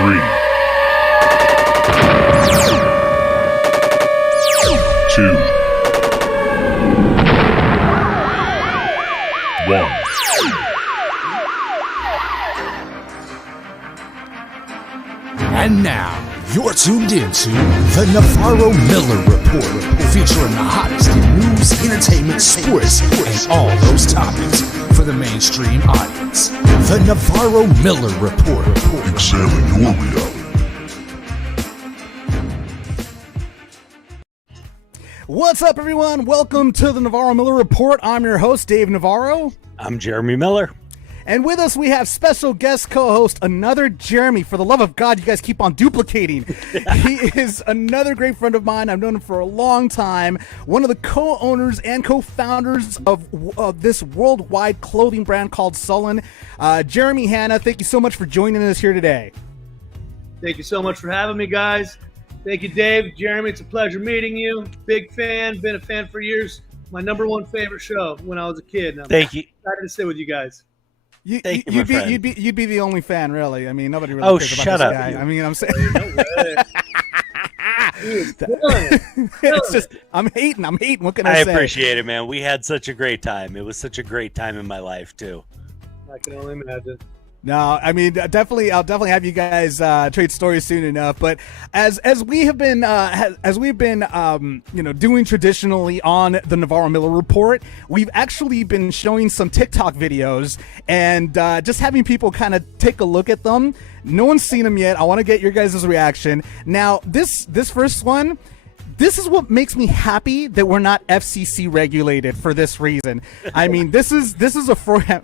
3, 2, 1. And now, you're tuned into the Navarro-Miller Report, featuring the hottest in news, entertainment, sports, and all those topics for the mainstream audience. The Navarro-Miller Report. Examine your reality. What's up, everyone? Welcome to the Navarro-Miller Report. I'm your host, Dave Navarro. I'm Jeremy Miller. And with us, we have special guest co-host, another Jeremy. For the love of God, you guys keep on duplicating. He is another great friend of mine. I've known him for a long time. One of the co-owners and co-founders of this worldwide clothing brand called Sullen. Jeremy, Hanna, thank you so much for joining us here today. Thank you so much for having me, guys. Thank you, Dave. Jeremy, it's a pleasure meeting you. Big fan, been a fan for years. My number one favorite show when I was a kid. And I'm Thank you. excited to sit with you guys. You'd my friend. be the only fan, really. I mean, nobody really Oh, cares about shut this up. guy. I mean, I'm saying No way. it's just I'm hating. What can I I say? appreciate it, man. We had such a great time. It was such a great time in my life, too. I can only imagine. No, I mean, I'll definitely have you guys trade stories soon enough. But as we've been doing traditionally on the Navarro-Miller Report, we've actually been showing some TikTok videos and just having people kind of take a look at them. No one's seen them yet. I want to get your guys' reaction. Now, this first one. This is what makes me happy that we're not FCC regulated for this reason. I mean, this is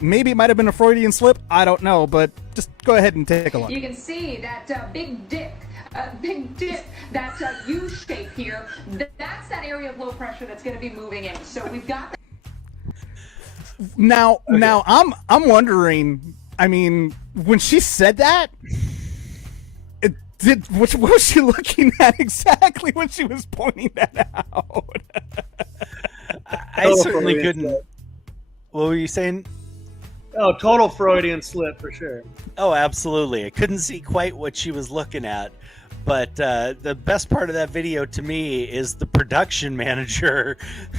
maybe it might have been a Freudian slip. I don't know, but just go ahead and take a look. You can see that big dip, that U shape here. That's that area of low pressure that's going to be moving in. So we've got. Now I'm wondering. I mean, when she said that. What was she looking at exactly when she was pointing that out? I certainly couldn't. What were you saying? Oh, total Freudian slip for sure. Oh, absolutely. I couldn't see quite what she was looking at. But the best part of that video to me is the production manager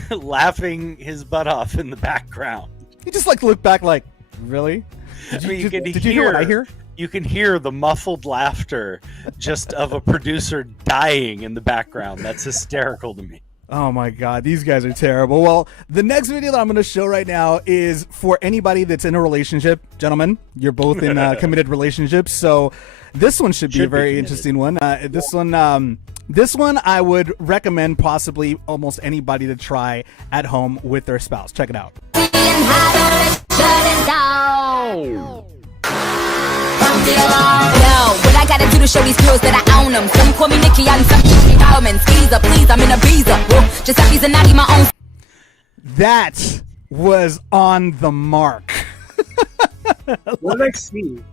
laughing his butt off in the background. He just looked back like, really? Did you hear what I hear? You can hear the muffled laughter just of a producer dying in the background. That's hysterical to me. Oh my God, these guys are terrible. Well, the next video that I'm going to show right now is for anybody that's in a relationship. Gentlemen, you're both in committed relationships, so this one should be a very interesting one. This one I would recommend possibly almost anybody to try at home with their spouse. Check it out. Yo, what I gotta do to show these girls that I own them. Some call me Nikki, I'm some Almond. Skeezer, please, I'm in a visa. Just have these and not my own. That was on the mark. What did I see?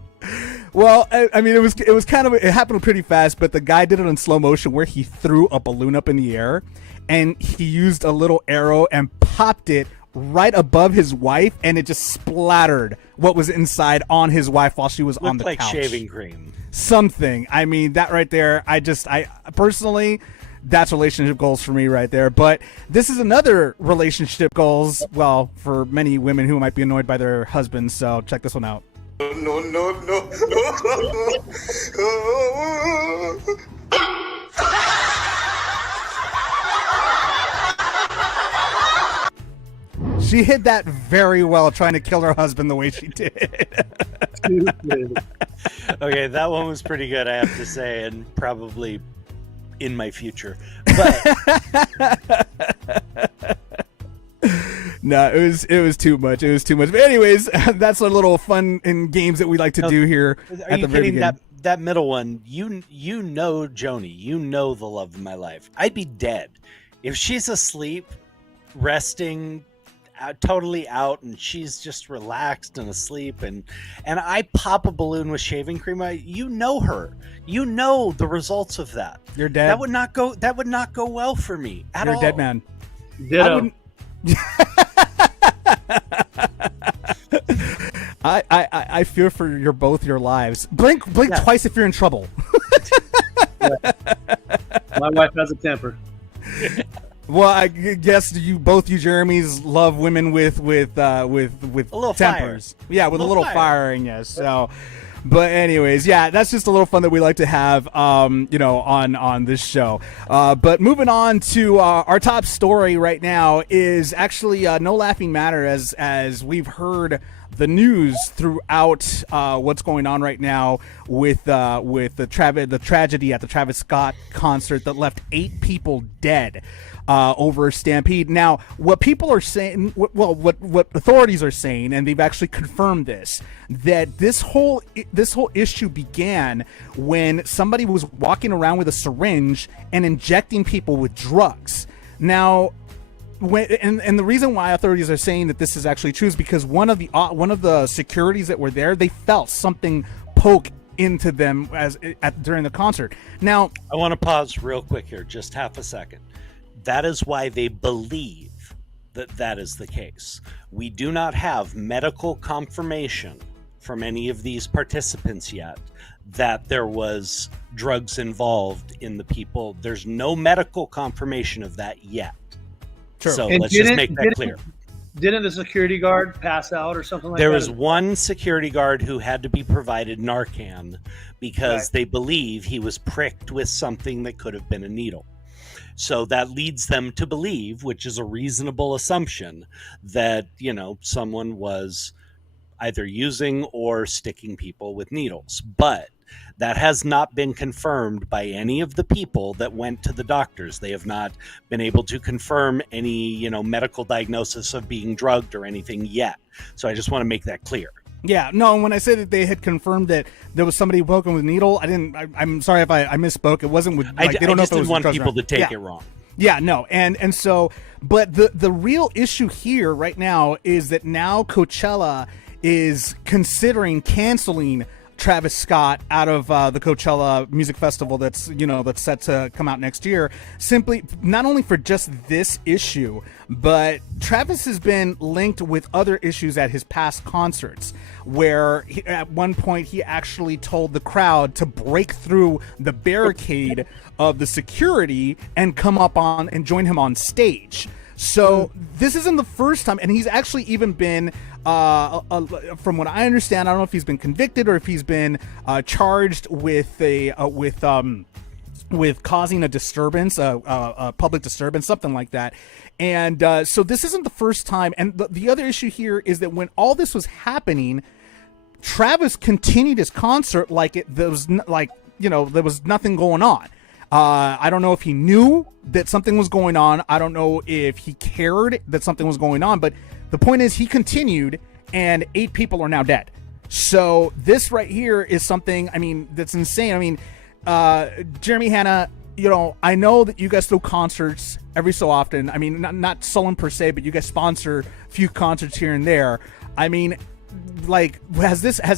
Well, I mean, it was kind of, it happened pretty fast, but the guy did it in slow motion where he threw a balloon up in the air and he used a little arrow and popped it right above his wife, and it just splattered what was inside on his wife while she was on the Looked like couch. shaving cream. Something. I mean, that right there, I personally, that's relationship goals for me right there. But this is another relationship goals, well, for many women who might be annoyed by their husbands. So check this one out. No. She hid that very well, trying to kill her husband the way she did. Okay, that one was pretty good, I have to say, and probably in my future. But No, it was too much. It was too much. But anyways, that's a little fun in games that we like to do here at the very beginning. That middle one, you know Joni, you know the love of my life. I'd be dead if she's asleep, resting, totally out, and she's just relaxed and asleep, and I pop a balloon with shaving cream. You know her. You know the results of that. You're dead. That would not go well for me at all. You're a dead man. Ditto. I fear for both your lives. Blink twice if you're in trouble. My wife has a temper. Well, I guess you Jeremys love women with a little tempers. fire. Yeah, with a little fire in you. So, but anyways, yeah, that's just a little fun that we like to have, on this show. But moving on to our top story right now is actually no laughing matter, as we've heard the news throughout what's going on right now with the tragedy at the Travis Scott concert that left 8 people dead over a stampede. Now, what people are saying, what authorities are saying, and they've actually confirmed this, that this whole issue began when somebody was walking around with a syringe and injecting people with drugs. Now, and the reason why authorities are saying that this is actually true is because one of the securities that were there, they felt something poke into them during the concert. Now, I want to pause real quick here, just half a second. That is why they believe that is the case. We do not have medical confirmation from any of these participants yet that there was drugs involved in the people. There's no medical confirmation of that yet. True. So And let's just make that clear. Didn't the security guard pass out or something like that? There was one security guard who had to be provided Narcan because they believe he was pricked with something that could have been a needle. So that leads them to believe, which is a reasonable assumption, that, someone was either using or sticking people with needles. But that has not been confirmed by any of the people that went to the doctors. They have not been able to confirm any, medical diagnosis of being drugged or anything yet. So I just want to make that clear. yeah, no, and when I said that they had confirmed that there was somebody poking with a needle, I'm sorry if I misspoke. It wasn't with, I they don't know just if it didn't was want drugs people or to not. take it wrong. Yeah, no, and so, but the real issue here right now is that now Coachella is considering canceling Travis Scott out of the Coachella Music Festival that's set to come out next year, simply not only for just this issue, but Travis has been linked with other issues at his past concerts, where at one point he actually told the crowd to break through the barricade of the security and come up on and join him on stage. So this isn't the first time, and he's actually even been, from what I understand, I don't know if he's been convicted or if he's been charged with with causing a disturbance, a public disturbance, something like that. And so this isn't the first time. And the other issue here is that when all this was happening, Travis continued his concert like there was nothing going on. I don't know if he knew that something was going on. I don't know if he cared that something was going on. But the point is, he continued, and 8 people are now dead. So this right here is something, that's insane. Jeremy, Hanna, I know that you guys throw concerts every so often. Not Sullen per se, but you guys sponsor a few concerts here and there. Has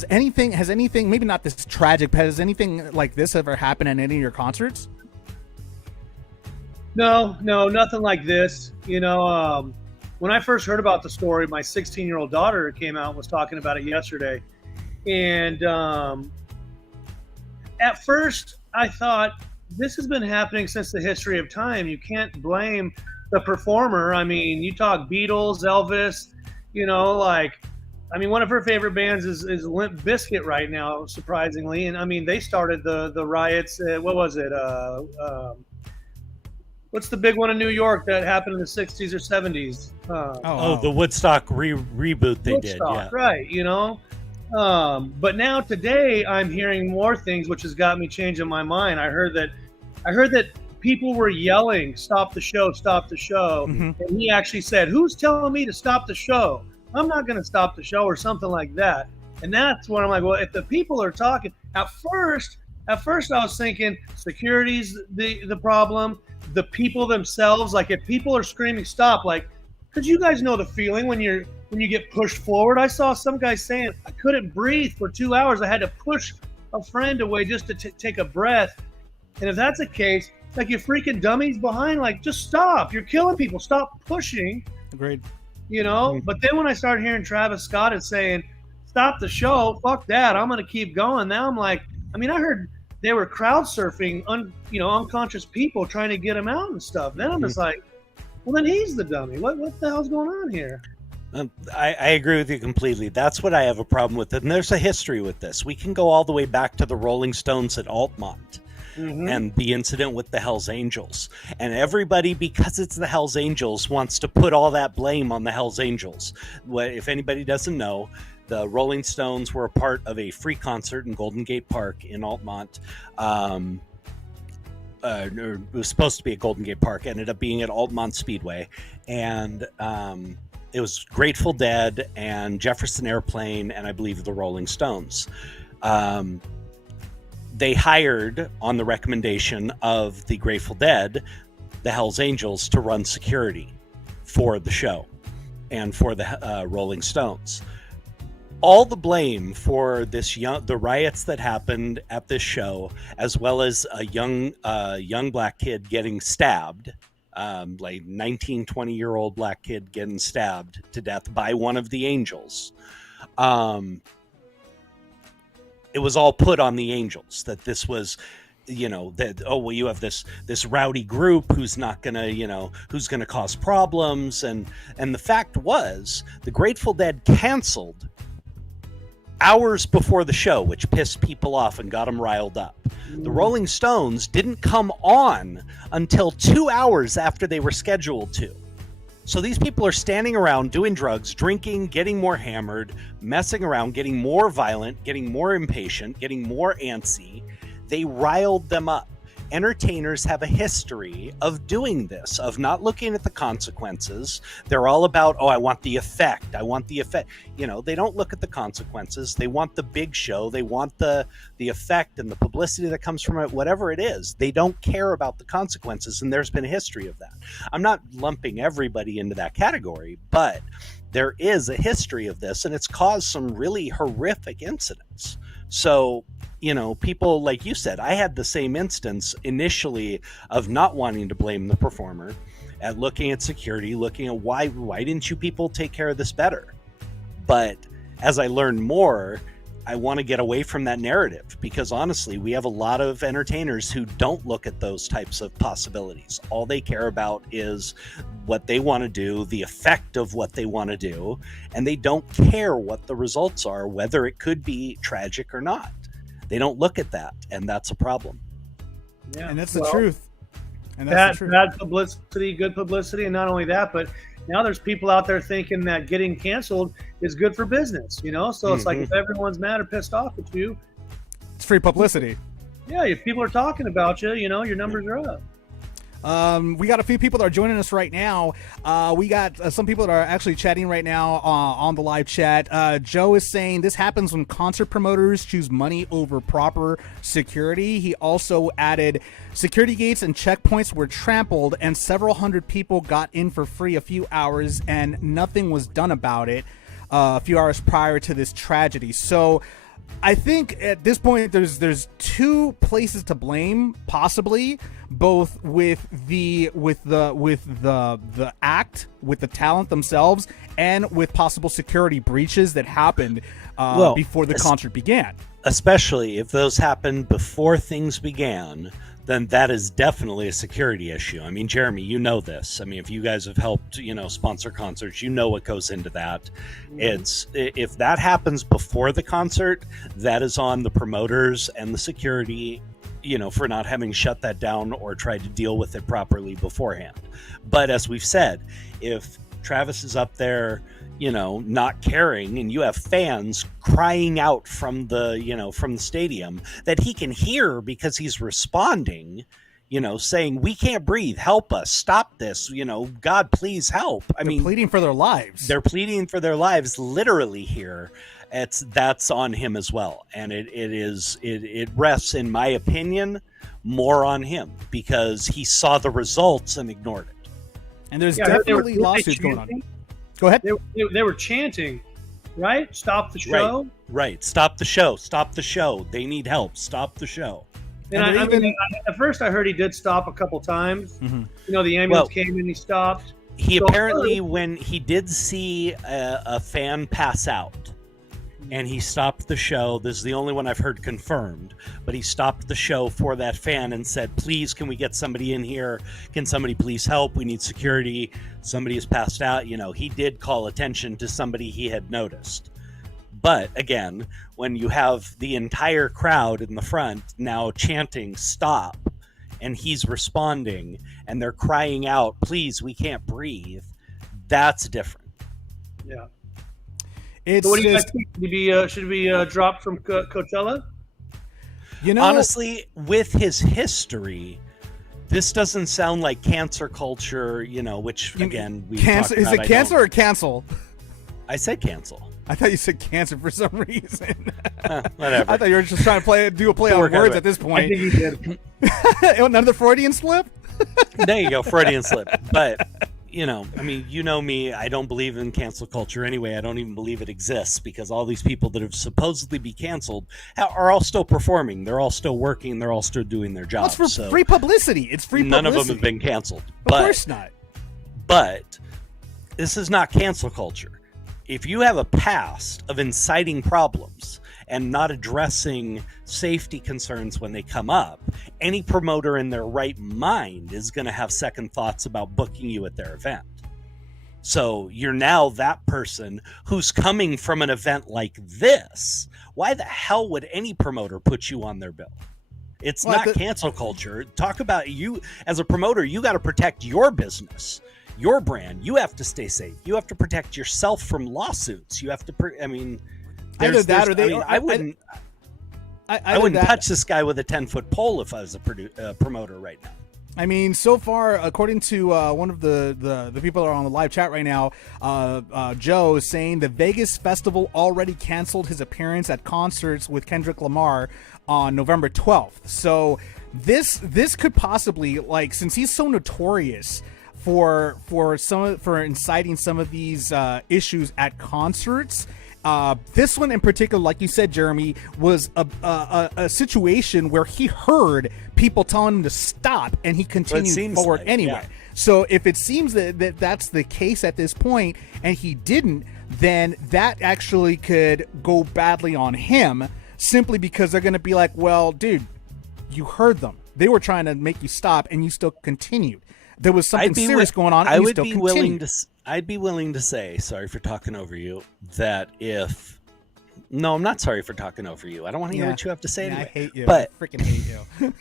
anything, maybe not this tragic, but has anything like this ever happened at any of your concerts? No, nothing like this. When I first heard about the story, my 16-year-old daughter came out and was talking about it yesterday. And at first I thought, this has been happening since the history of time. You can't blame the performer. You talk Beatles, Elvis, one of her favorite bands is Limp Bizkit right now, surprisingly. And they started the riots. What was it? What's the big one in New York that happened in the 60s or 70s? The Woodstock reboot they did. Yeah. Right, but now today I'm hearing more things, which has got me changing my mind. I heard that people were yelling, "Stop the show, stop the show." Mm-hmm. And he actually said, "Who's telling me to stop the show? I'm not going to stop the show," or something like that. And that's when I'm like, well, if the people are talking, at first I was thinking security's the problem. The people themselves, like if people are screaming stop, because you guys know the feeling when you get pushed forward. I saw some guy saying, I couldn't breathe for 2 hours. I had to push a friend away just to take a breath. And if that's the case, you freaking dummies behind, just stop. You're killing people. Stop pushing. Agreed. But then when I started hearing Travis Scott is saying stop the show. Fuck that. I'm going to keep going. Now I'm like, I mean, I heard they were crowd surfing, unconscious people trying to get him out and stuff. Then I'm just like, well, then he's the dummy. What the hell's going on here? I agree with you completely. That's what I have a problem with. And there's a history with this. We can go all the way back to the Rolling Stones at Altamont. And the incident with the Hells Angels. And everybody, because it's the Hells Angels, wants to put all that blame on the Hells Angels. If anybody doesn't know, the Rolling Stones were a part of a free concert in Golden Gate Park in Altamont. It was supposed to be at Golden Gate Park, ended up being at Altamont Speedway. And it was Grateful Dead and Jefferson Airplane and I believe the Rolling Stones. They hired, on the recommendation of the Grateful Dead, the Hells Angels to run security for the show and for the Rolling Stones. All the blame for the riots that happened at this show, as well as a young black kid getting stabbed, like 19, 20-year-old black kid getting stabbed to death by one of the Angels. It was all put on the Angels, that this was, that, oh, well, you have this rowdy group who's not gonna, who's gonna cause problems. And the fact was, the Grateful Dead canceled hours before the show, which pissed people off and got them riled up. The Rolling Stones didn't come on until 2 hours after they were scheduled to. So these people are standing around doing drugs, drinking, getting more hammered, messing around, getting more violent, getting more impatient, getting more antsy. They riled them up. Entertainers have a history of doing this, of not looking at the consequences. They're all about, oh, I want the effect. I want the effect. They don't look at the consequences. They want the big show. They want the effect and the publicity that comes from it, whatever it is. They don't care about the consequences, and there's been a history of that. I'm not lumping everybody into that category, but there is a history of this, and it's caused some really horrific incidents. So, people, like you said, I had the same instance initially of not wanting to blame the performer, at looking at security, looking at why didn't you people take care of this better? But as I learned more, I want to get away from that narrative, because honestly, we have a lot of entertainers who don't look at those types of possibilities. All they care about is what they want to do, the effect of what they want to do, and they don't care what the results are, whether it could be tragic or not. They don't look at that, and that's a problem. Yeah, and that's the truth. And that's the truth. Bad publicity, good publicity, and not only that, but now there's people out there thinking that getting canceled is good for business, So it's like, if everyone's mad or pissed off at you, it's free publicity. Yeah, if people are talking about you, your numbers are up. We got a few people that are joining us right now. We got some people that are actually chatting right now on the live chat. Joe is saying this happens when concert promoters choose money over proper security. He also added security gates and checkpoints were trampled and several hundred people got in for free a few hours and nothing was done about it a few hours prior to this tragedy. So I think at this point there's two places to blame, possibly, both with the act, with the talent themselves, and with possible security breaches that happened before the concert began. Especially if those happened before things began, then that is definitely a security issue. I mean, Jeremy, you know this. I mean, if you guys have helped, sponsor concerts, you know what goes into that. It's, if that happens before the concert, that is on the promoters and the security, for not having shut that down or tried to deal with it properly beforehand. But as we've said, if Travis is up there, not caring, and you have fans crying out from the, from the stadium that he can hear because he's responding, saying, we can't breathe, help us, stop this, God, please help. They're pleading for their lives. They're pleading for their lives literally here. That's on him as well. And it rests, in my opinion, more on him because he saw the results and ignored it. And there's definitely lawsuits going on. Go ahead. They were chanting, right? Stop the show. Right. Stop the show. Stop the show. They need help. Stop the show. And at first I heard he did stop a couple times. Mm-hmm. The ambulance came and he stopped. He apparently, when he did see a fan pass out, and he stopped the show. This is the only one I've heard confirmed, but he stopped the show for that fan and said, please, can we get somebody in here? Can somebody please help? We need security. Somebody has passed out. He did call attention to somebody he had noticed. But again, when you have the entire crowd in the front now chanting stop, and he's responding and they're crying out, please, we can't breathe, that's different. Yeah. It's So what do you guys just, think? Should we drop from Coachella? Honestly, with his history, this doesn't sound like cancer culture, which again, we cancer. Is it cancer or cancel? I said cancel. I thought you said cancer for some reason. Whatever. I thought you were just trying to do a play on words at this point. I think he did. Another Freudian slip? There you go, Freudian slip. But, me, I don't believe in cancel culture anyway. I don't even believe it exists, because all these people that have supposedly be canceled are all still performing. They're all still working. They're all still doing their jobs. It's for free publicity. It's free publicity. None of them have been canceled. Of course not. But this is not cancel culture. If you have a past of inciting problems and not addressing safety concerns when they come up, any promoter in their right mind is going to have second thoughts about booking you at their event. So you're now that person who's coming from an event like this. Why the hell would any promoter put you on their bill? It's not cancel culture. Talk about you as a promoter. You got to protect your business, your brand. You have to stay safe. You have to protect yourself from lawsuits. You have to, either that or they. I wouldn't touch this guy with a 10-foot pole if I was a promoter right now. I mean, so far, according to one of the people that are on the live chat right now, Joe is saying the Vegas festival already canceled his appearance at concerts with Kendrick Lamar on November 12th. So this could possibly, since he's so notorious for inciting some of these issues at concerts. This one in particular, like you said, Jeremy, was a situation where he heard people telling him to stop, and he continued forward anyway. Yeah. So if it seems that that's the case at this point, and he didn't, then that actually could go badly on him, simply because they're going to be like, well, dude, you heard them. They were trying to make you stop, and you still continued. There was something serious going on, and you still continued. I'd be willing to say, sorry for talking over you, that if... No, I'm not sorry for talking over you. I don't want to hear what you have to say anyway. I hate you. But, I freaking hate you.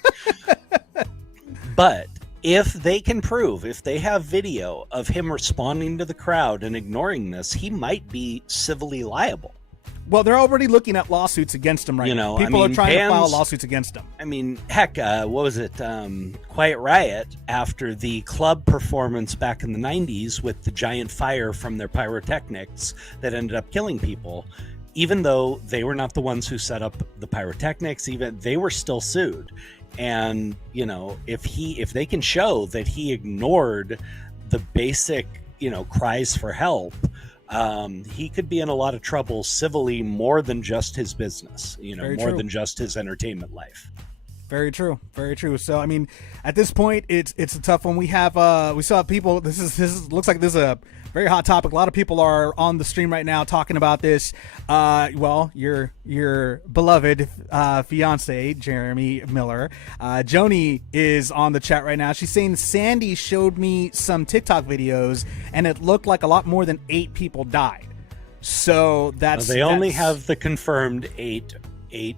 But if they can prove, if they have video of him responding to the crowd and ignoring this, he might be civilly liable. Well, they're already looking at lawsuits against him right now. People are trying to file lawsuits against him. I mean, heck, what was it? Quiet Riot, after the club performance back in the 90s with the giant fire from their pyrotechnics that ended up killing people, even though they were not the ones who set up the pyrotechnics, even they were still sued. And, if they can show that he ignored the basic, cries for help, he could be in a lot of trouble civilly, more than just his business, than just his entertainment life. Very true. Very true. So, I mean, at this point, it's a tough one. We still have people. This looks like this is a very hot topic. A lot of people are on the stream right now talking about this. Well, your beloved fiance, Jeremy Miller. Joni is on the chat right now. She's saying Sandy showed me some TikTok videos, and it looked like a lot more than 8 people died. So they only have the confirmed eight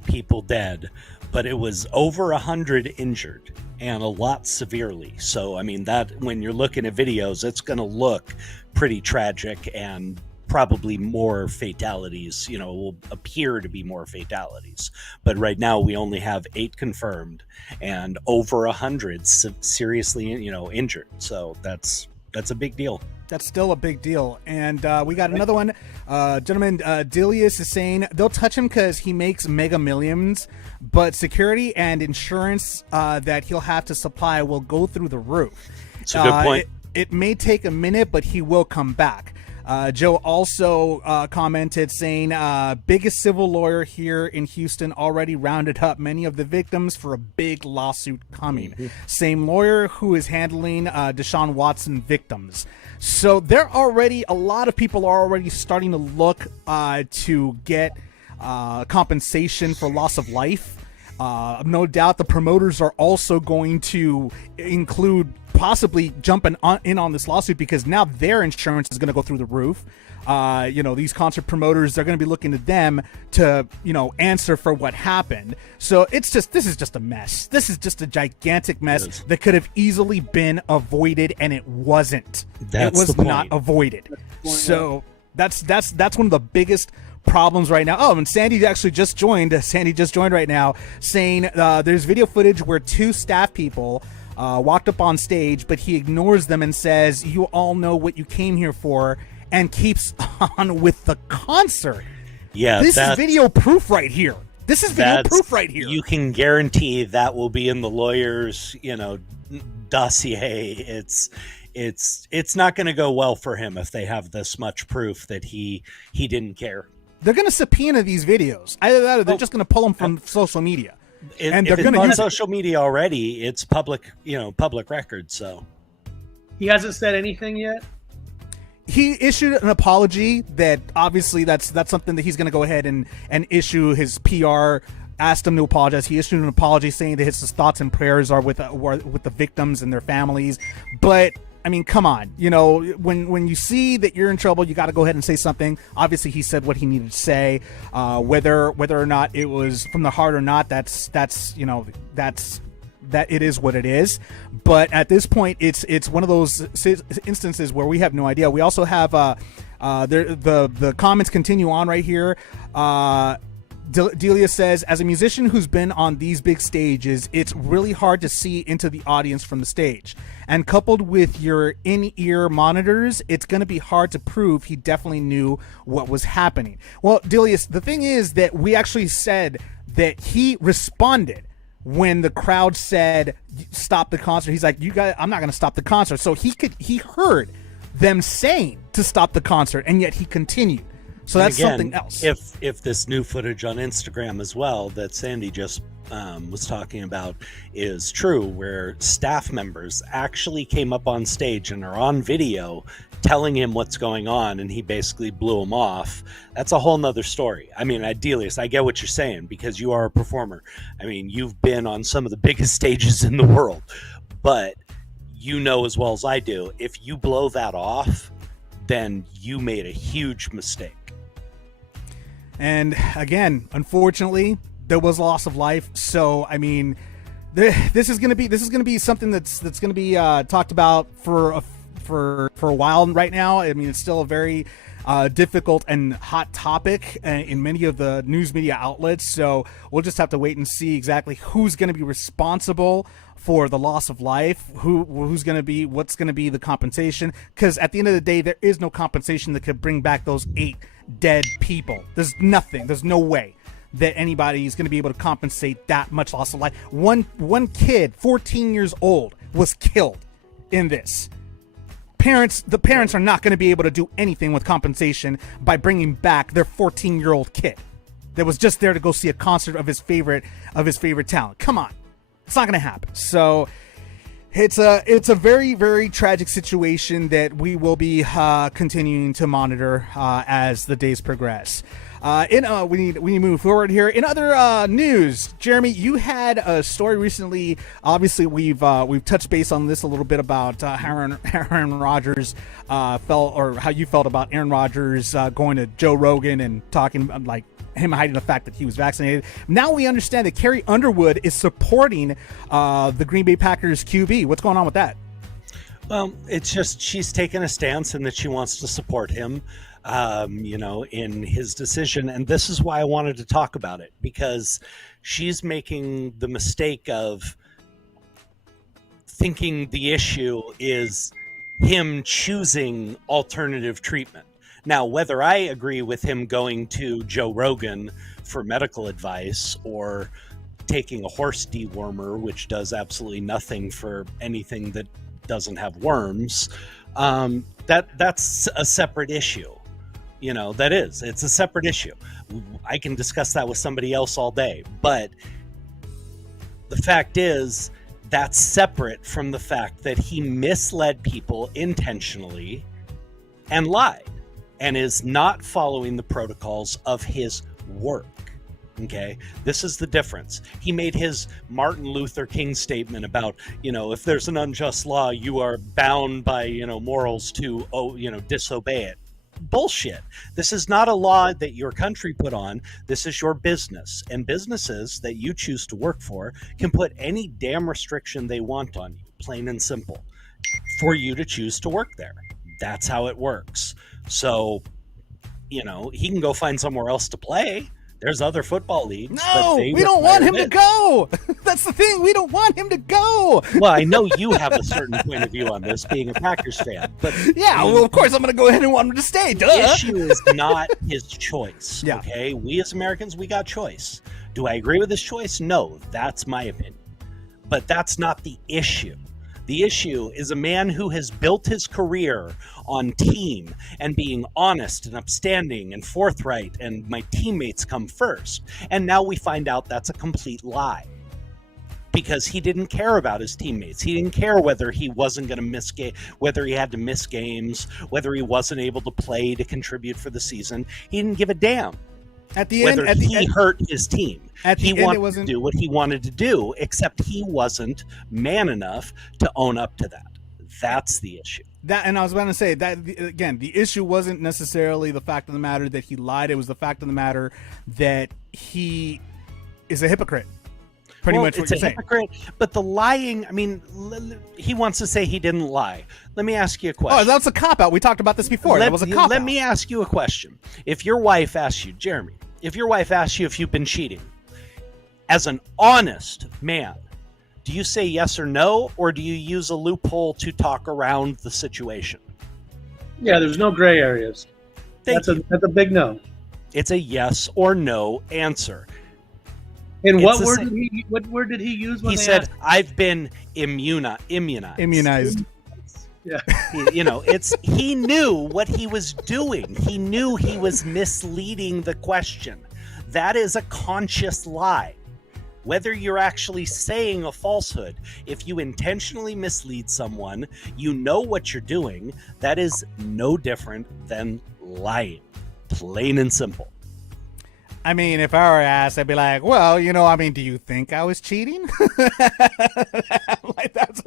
people dead, but it was over 100 injured and a lot severely. So, I mean, that when you're looking at videos, it's going to look pretty tragic, and probably more fatalities, will appear to be more fatalities. But right now we only have 8 confirmed and over 100 seriously, injured. So that's a big deal. That's still a big deal. And we got another one. Gentleman, Delius is saying they'll touch him because he makes mega millions, but security and insurance that he'll have to supply will go through the roof. It's a good point. It may take a minute, but he will come back. Joe also commented saying, biggest civil lawyer here in Houston already rounded up many of the victims for a big lawsuit coming. Mm-hmm. Same lawyer who is handling Deshaun Watson victims. So a lot of people are already starting to look to get compensation for loss of life. No doubt the promoters are also going to include possibly jumping in on this lawsuit because now their insurance is going to go through the roof. These concert promoters, they're going to be looking to them to, answer for what happened. So this is just a mess. This is just a gigantic mess that could have easily been avoided, and it wasn't. It was not avoided. So that's one of the biggest problems right now. Oh, and Sandy actually just joined. Sandy just joined right now, saying there's video footage where two staff people walked up on stage, but he ignores them and says, "You all know what you came here for," and keeps on with the concert. Yeah, this is video proof right here. This is video proof right here. You can guarantee that will be in the lawyer's, dossier. It's not going to go well for him if they have this much proof that he didn't care. They're going to subpoena these videos. Either that or they're just going to pull them from social media. And they're going to use social media already. It's public record. So he hasn't said anything yet. He issued an apology that obviously that's something that he's going to go ahead and issue. His PR asked him to apologize. He issued an apology saying that his thoughts and prayers are with the victims and their families. But I mean, come on, when you see that you're in trouble, you got to go ahead and say something. Obviously, he said what he needed to say. Whether or not it was from the heart or not, that it is what it is. But at this point, it's one of those instances where we have no idea. We also have the comments continue on right here. Delia says, as a musician who's been on these big stages, it's really hard to see into the audience from the stage. And coupled with your in-ear monitors, it's going to be hard to prove he definitely knew what was happening. Well, Delia, the thing is that we actually said that he responded when the crowd said, stop the concert. He's like, you guys, I'm not going to stop the concert. So he heard them saying to stop the concert, and yet he continued. So that's something else. If this new footage on Instagram as well that Sandy just was talking about is true, where staff members actually came up on stage and are on video telling him what's going on, and he basically blew him off, that's a whole nother story. I mean, Delius, I get what you're saying because you are a performer. I mean, you've been on some of the biggest stages in the world, but you know as well as I do, if you blow that off, then you made a huge mistake. And again, unfortunately, there was loss of life. So I mean, this is going to be something that's going to be talked about for a while right now. I mean, it's still a very difficult and hot topic in many of the news media outlets. So we'll just have to wait and see exactly who's going to be responsible for the loss of life, what's going to be the compensation. Because at the end of the day, there is no compensation that could bring back those 8 dead people. There's no way that anybody is going to be able to compensate that much loss of life. One kid, 14 years old, was killed in this. The parents are not going to be able to do anything with compensation by bringing back their 14-year-old kid that was just there to go see a concert of his favorite talent. Come on. It's not going to happen. So it's a very, very tragic situation that we will be continuing to monitor as the days progress. We need to move forward here. In other news, Jeremy, you had a story recently. Obviously, we've touched base on this a little bit about Aaron Rodgers how you felt about Aaron Rodgers going to Joe Rogan and talking like him hiding the fact that he was vaccinated. Now we understand that Carrie Underwood is supporting the Green Bay Packers QB. What's going on with that? Well, it's just she's taken a stance and that she wants to support him, in his decision. And this is why I wanted to talk about it, because she's making the mistake of thinking the issue is him choosing alternative treatment. Now, whether I agree with him going to Joe Rogan for medical advice or taking a horse dewormer, which does absolutely nothing for anything that doesn't have worms, that's a separate issue. It's a separate issue. I can discuss that with somebody else all day. But the fact is, that's separate from the fact that he misled people intentionally and lied, and is not following the protocols of his work. Okay, this is the difference. He made his Martin Luther King statement about, if there's an unjust law, you are bound by, morals to, disobey it. Bullshit. This is not a law that your country put on. This is your business. And businesses that you choose to work for can put any damn restriction they want on you, plain and simple, for you to choose to work there. That's how it works. So, he can go find somewhere else to play. There's other football leagues. No, we don't want him to go. That's the thing. We don't want him to go. Well, I know you have a certain point of view on this, being a Packers fan. But yeah, well, of course I'm going to go ahead and want him to stay. Duh. The issue is not his choice. Yeah. Okay, we as Americans, we got choice. Do I agree with his choice? No, that's my opinion. But that's not the issue. The issue is a man who has built his career on team and being honest and upstanding and forthright, and my teammates come first. And now we find out that's a complete lie, because he didn't care about his teammates. He didn't care whether he wasn't going to miss whether he had to miss games, whether he wasn't able to play to contribute for the season. He didn't give a damn. At the end, he hurt his team. He wanted to do what he wanted to do, except he wasn't man enough to own up to that. That's the issue. And I was about to say that again, the issue wasn't necessarily the fact of the matter that he lied. It was the fact of the matter that he is a hypocrite. Pretty much what you're saying. Hypocrite, but the lying, he wants to say he didn't lie. Let me ask you a question. Oh, that's a cop-out. We talked about this before. That was a cop-out. Let me ask you a question. If your wife asks you, Jeremy, if you've been cheating, as an honest man, do you say yes or no, or do you use a loophole to talk around the situation? Yeah, there's no gray areas. That's a big no. It's a yes or no answer. And what word did he use when he said, I've been immunized. Yeah. He knew what he was doing. He knew he was misleading the question. That is a conscious lie. Whether you're actually saying a falsehood, if you intentionally mislead someone, you know what you're doing. That is no different than lying. Plain and simple. I mean, if I were asked, I'd be like, well, do you think I was cheating? That's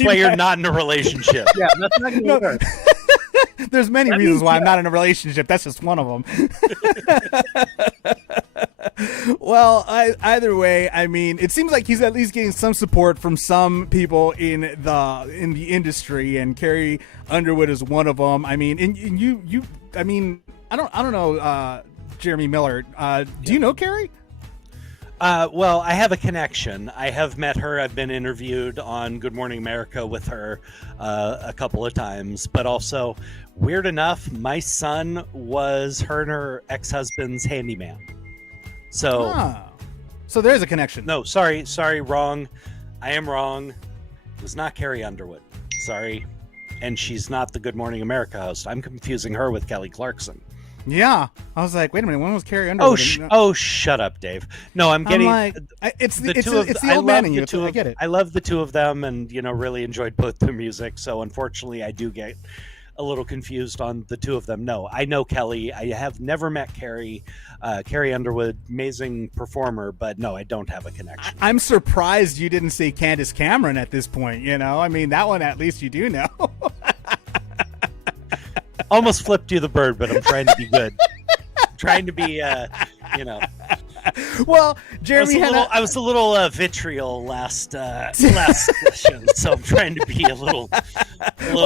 why you're not in a relationship. Yeah, that's not going to work. There's many reasons why I'm not in a relationship. That's just one of them. Well, either way, it seems like he's at least getting some support from some people in the industry, and Carrie Underwood is one of them. I don't know. Jeremy Miller. Do you know Carrie? Well, I have a connection. I have met her. I've been interviewed on Good Morning America with her a couple of times. But also, weird enough, my son was her and her ex-husband's handyman. So there's a connection. No, sorry, wrong. I am wrong. It was not Carrie Underwood. Sorry. And she's not the Good Morning America host. I'm confusing her with Kelly Clarkson. Yeah, I was like, wait a minute, when was Carrie Underwood? Shut up, Dave. No, I'm getting. It's the old man in you. I get it. I love the two of them, and really enjoyed both their music. So unfortunately, I do get a little confused on the two of them. No, I know Kelly. I have never met Carrie. Carrie Underwood, amazing performer, but no, I don't have a connection. I'm surprised you didn't say Candace Cameron at this point. That one at least you do know. Almost flipped you the bird, but I'm trying to be good. Trying to be, Well, Jeremy, I was a little vitriol last session, so I'm trying to be a little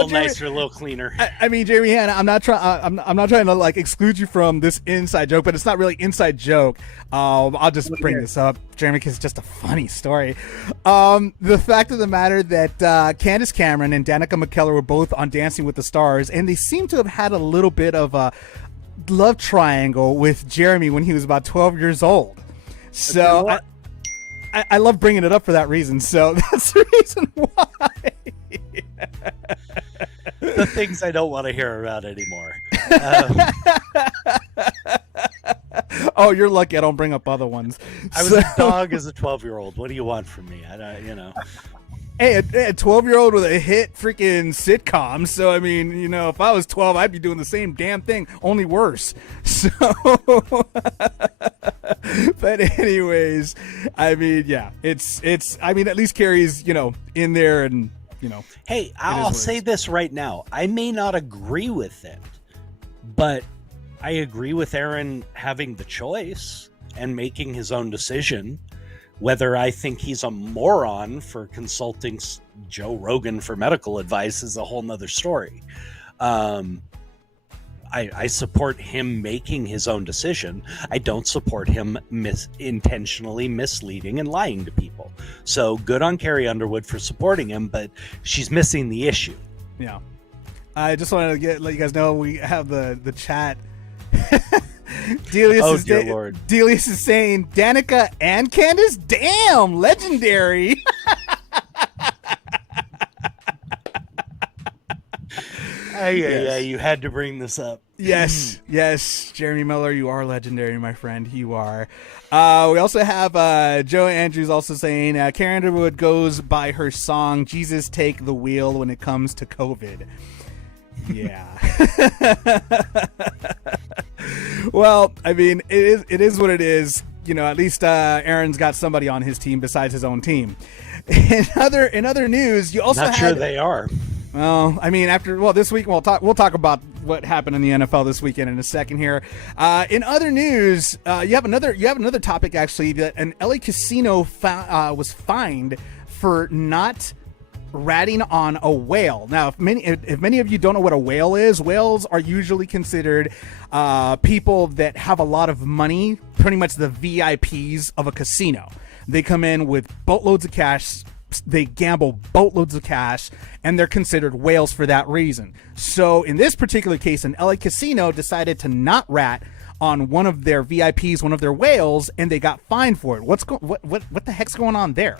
nicer, a little cleaner. Jeremy Hanna, I'm not trying to exclude you from this inside joke, but it's not really inside joke. I'll just bring this up, Jeremy, because it's just a funny story. The fact of the matter that Candace Cameron and Danica McKellar were both on Dancing with the Stars, and they seem to have had a little bit of a love triangle with Jeremy when he was about 12 years old. So I love bringing it up for that reason. So that's the reason why. The things I don't want to hear about anymore. Oh, you're lucky I don't bring up other ones. I was a dog as a 12-year-old. What do you want from me? Hey, a 12-year-old with a hit freaking sitcom. So, I mean, you know, if I was 12, I'd be doing the same damn thing, only worse. So, but anyways, I mean, yeah, I mean, at least Carrie's, you know, in there and, you know. Hey, I'll say this right now. I may not agree with it, but I agree with Aaron having the choice and making his own decision. Whether I think he's a moron for consulting Joe Rogan for medical advice is a whole nother story. I support him making his own decision. I don't support him intentionally misleading and lying to people. So good on Carrie Underwood for supporting him, but she's missing the issue. Yeah. I just wanted to let you guys know we have the chat. Delius is saying Danica and Candace? Damn, legendary. Yeah, you had to bring this up. Yes, Jeremy Miller, you are legendary, my friend. You are. We also have Joe Andrews also saying Carrie Underwood goes by her song "Jesus Take the Wheel" when it comes to COVID. Yeah. Well, I mean, it is what it is. You know, at least Aaron's got somebody on his team besides his own team. In other news, you also not sure they are. Well, I mean, this week we'll talk about what happened in the NFL this weekend in a second here. In other news, you have another topic actually that an LA casino was fined for not ratting on a whale. Now, if many of you don't know what a whale is, whales are usually considered people that have a lot of money, pretty much the VIPs of a casino. They come in with boatloads of cash, they gamble boatloads of cash, and they're considered whales for that reason. So in this particular case, an LA casino decided to not rat on one of their VIPs, one of their whales, and they got fined for it. What the heck's going on there?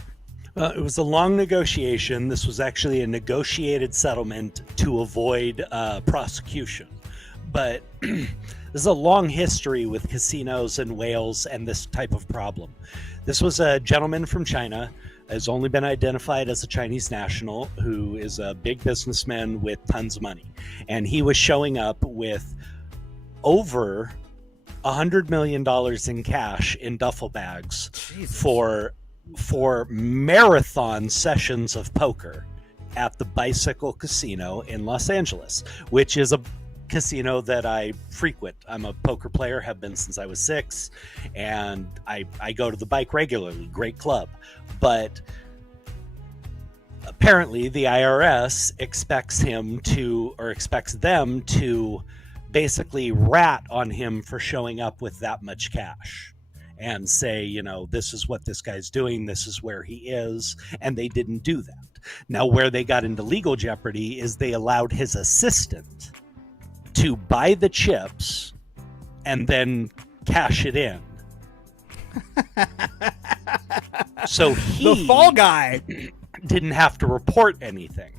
It was a long negotiation. This was actually a negotiated settlement to avoid prosecution. But there's a long history with casinos and whales and this type of problem. This was a gentleman from China, has only been identified as a Chinese national, who is a big businessman with tons of money. And he was showing up with over $100 million in cash in duffel bags for marathon sessions of poker at the Bicycle Casino in Los Angeles, which is a casino that I frequent. I'm a poker player, have been since I was 6, and I go to the Bike regularly. Great club. But apparently the IRS expects them to basically rat on him for showing up with that much cash and say, you know, this is what this guy's doing, this is where he is, and they didn't do that. Now, where they got into legal jeopardy is they allowed his assistant to buy the chips and then cash it in. So the fall guy didn't have to report anything.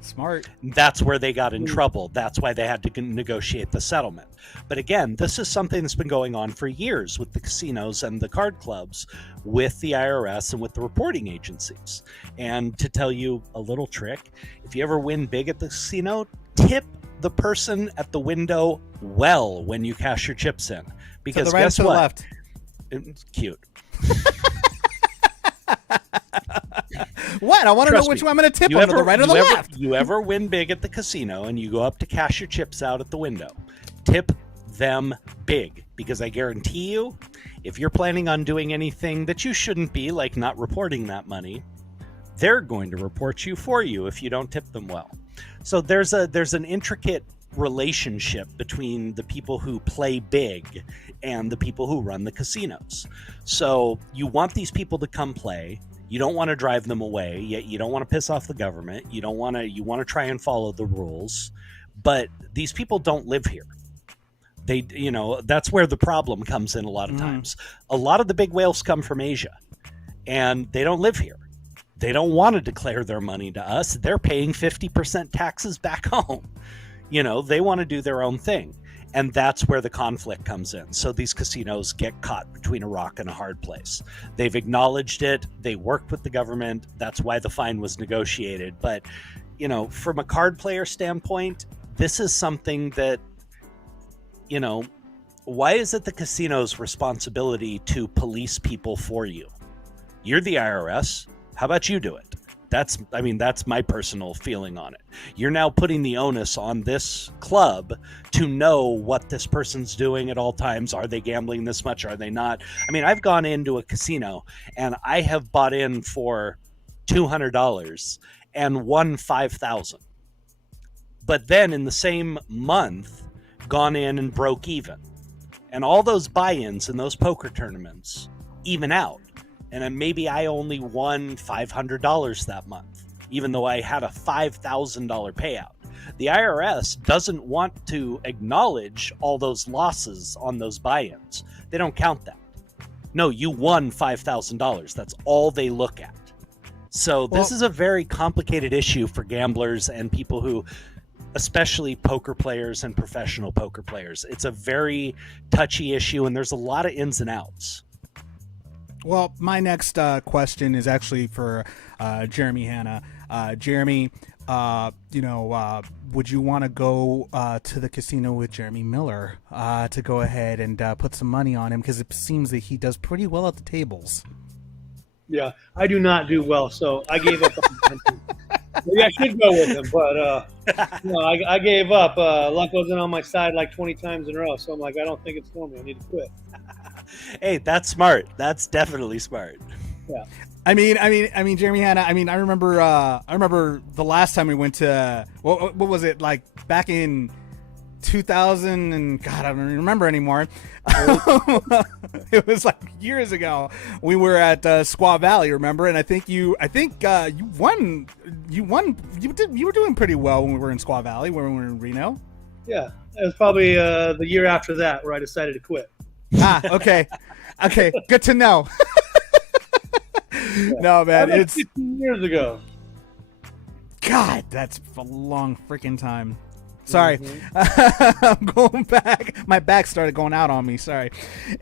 Smart. That's where they got in trouble. That's why they had to negotiate the settlement. But again, this is something that's been going on for years with the casinos and the card clubs, with the IRS and with the reporting agencies. And to tell you a little trick, if you ever win big at the casino, tip the person at the window well when you cash your chips in. Because to the right guess or to what? The left? It's cute. What? I want to know which one I'm going to tip on, to the right or the left. You ever win big at the casino and you go up to cash your chips out at the window, tip them big, because I guarantee you, if you're planning on doing anything that you shouldn't be, like not reporting that money, they're going to report you for you if you don't tip them well. So there's an intricate relationship between the people who play big and the people who run the casinos. So you want these people to come play. You don't want to drive them away, yet you don't want to piss off the government. You want to try and follow the rules, but these people don't live here. They, that's where the problem comes in a lot of times. A lot of the big whales come from Asia, and they don't live here. They don't want to declare their money to us. They're paying 50% taxes back home. They want to do their own thing. And that's where the conflict comes in. So these casinos get caught between a rock and a hard place. They've acknowledged it. They worked with the government. That's why the fine was negotiated. But, you know, from a card player standpoint, this is something that, you know, why is it the casino's responsibility to police people for you? You're the IRS. How about you do it? That's my personal feeling on it. You're now putting the onus on this club to know what this person's doing at all times. Are they gambling this much? Are they not? I mean, I've gone into a casino and I have bought in for $200 and won $5,000. But then in the same month, gone in and broke even. And all those buy-ins in those poker tournaments even out. And maybe I only won $500 that month, even though I had a $5,000 payout. The IRS doesn't want to acknowledge all those losses on those buy-ins. They don't count that. No, you won $5,000. That's all they look at. So this is a very complicated issue for gamblers and people who, especially poker players and professional poker players. It's a very touchy issue, and there's a lot of ins and outs. Well, my next question is actually for Jeremy Hanna. Jeremy, would you want to go to the casino with Jeremy Miller to go ahead and put some money on him? Because it seems that he does pretty well at the tables. Yeah, I do not do well, so I gave up on him. Maybe I should go with him, but no, I gave up. Luck wasn't on my side like 20 times in a row, so I'm like, I don't think it's for me. I need to quit. Hey, that's smart. That's definitely smart. Yeah. I mean, Jeremy Hanna. I remember the last time we went to what was it like back in 2000 and God, I don't remember anymore. It was like years ago. We were at Squaw Valley, remember? And I think you won. You were doing pretty well when we were in Squaw Valley, when we were in Reno. Yeah, it was probably the year after that where I decided to quit. Okay, good to know. No, man, it's 15 years ago. God, that's a long freaking time. Sorry. I'm going back. My back started going out on me. Sorry.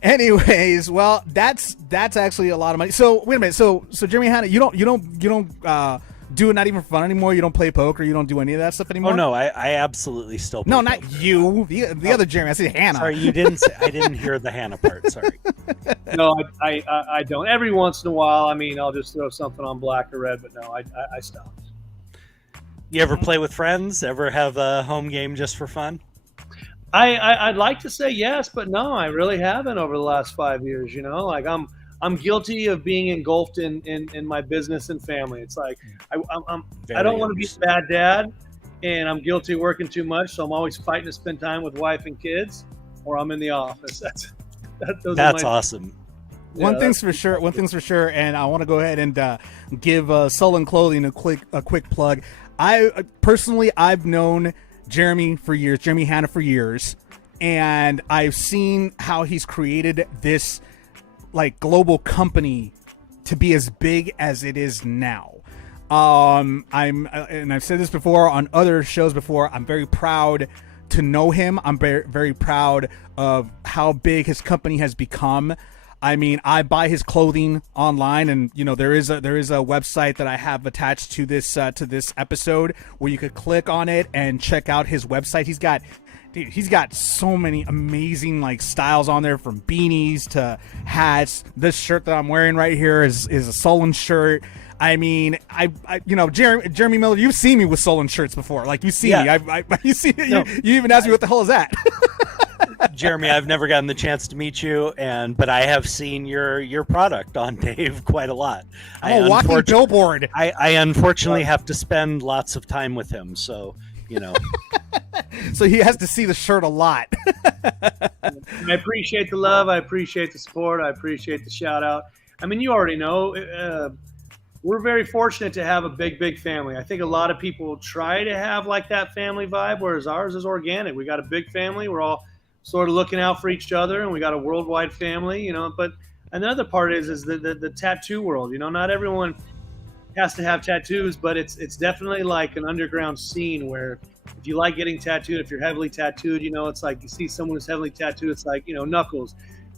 Anyways, well, that's actually a lot of money. So wait a minute. So Jeremy Hanna, you don't do it not even for fun anymore. You don't play poker. You don't do any of that stuff anymore. Oh no, I absolutely still play no, poker. Not you. The other Jeremy. I said Hanna. Sorry, you didn't. I didn't hear the Hanna part. Sorry. No, I don't. Every once in a while, I mean, I'll just throw something on black or red, but no, I stopped. You ever play with friends? Ever have a home game just for fun? I'd like to say yes, but no, I really haven't over the last 5 years. You know, like I'm guilty of being engulfed in my business and family. It's like I don't want to be a bad dad, and I'm guilty of working too much, so I'm always fighting to spend time with wife and kids, or I'm in the office. That's awesome. One thing's for sure, and I want to go ahead and give Sullen Clothing a quick plug. I've known Jeremy Hanna for years, and I've seen how he's created this like global company to be as big as it is now. And I've said this before on other shows before, I'm very proud to know him. I'm very, very proud of how big his company has become. I mean, I buy his clothing online, and you know there is a website that I have attached to this episode where you could click on it and check out his website. He's got so many amazing like styles on there, from beanies to hats. This shirt that I'm wearing right here is a Sullen shirt. I mean, Jeremy Miller, you've seen me with Sullen shirts before. Like you see me, you see, no. you even asked me what the hell is that. Jeremy, I've never gotten the chance to meet you, but I have seen your product on Dave quite a lot. I'm a walking billboard. I unfortunately have to spend lots of time with him, so you know. So he has to see the shirt a lot. I appreciate the love. I appreciate the support. I appreciate the shout out. I mean, you already know. We're very fortunate to have a big family. I think a lot of people try to have like that family vibe, whereas ours is organic. We got a big family. We're all sort of looking out for each other, and we got a worldwide family, you know. But another part is the tattoo world. You know, not everyone has to have tattoos, but it's definitely like an underground scene where if you like getting tattooed, if you're heavily tattooed, you know, it's like you see someone who's heavily tattooed, it's like, you know, Knuckles.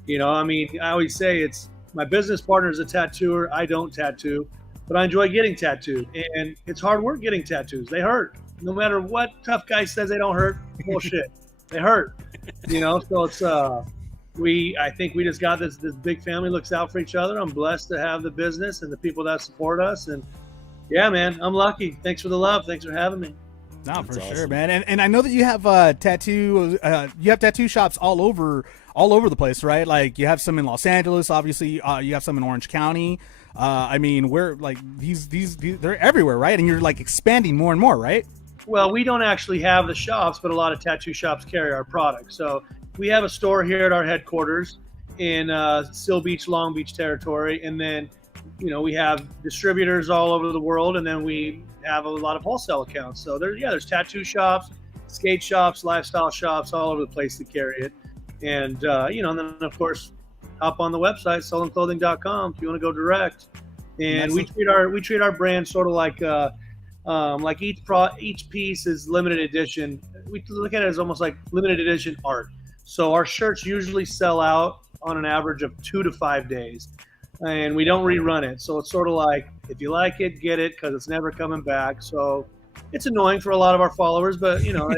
You know, I mean, I always say it's my business partner is a tattooer. I don't tattoo, but I enjoy getting tattooed. And it's hard work getting tattoos. They hurt. No matter what tough guy says they don't hurt, bullshit. They hurt. You know, so it's I think we just got this big family looks out for each other. I'm blessed to have the business and the people that support us. And yeah, man, I'm lucky. Thanks for the love. Thanks for having me. No, That's for awesome. sure, man. And I know that you have tattoo shops all over the place, right? Like you have some in Los Angeles, obviously. You have some in Orange County. I mean, we're like these they're everywhere, right? And you're like expanding more and more, right? Well, we don't actually have the shops, but a lot of tattoo shops carry our product. So we have a store here at our headquarters in Seal Beach, Long Beach territory, and then you know we have distributors all over the world, and then we have a lot of wholesale accounts. So there's tattoo shops, skate shops, lifestyle shops all over the place to carry it. And you know, and then of course, hop on the website sullenclothing.com if you want to go direct. And we treat our brand sort of like each piece is limited edition. We look at it as almost like limited edition art. So our shirts usually sell out on an average of 2 to 5 days, and we don't rerun it. So it's sort of like, if you like it, get it, because it's never coming back. So it's annoying for a lot of our followers, but you know,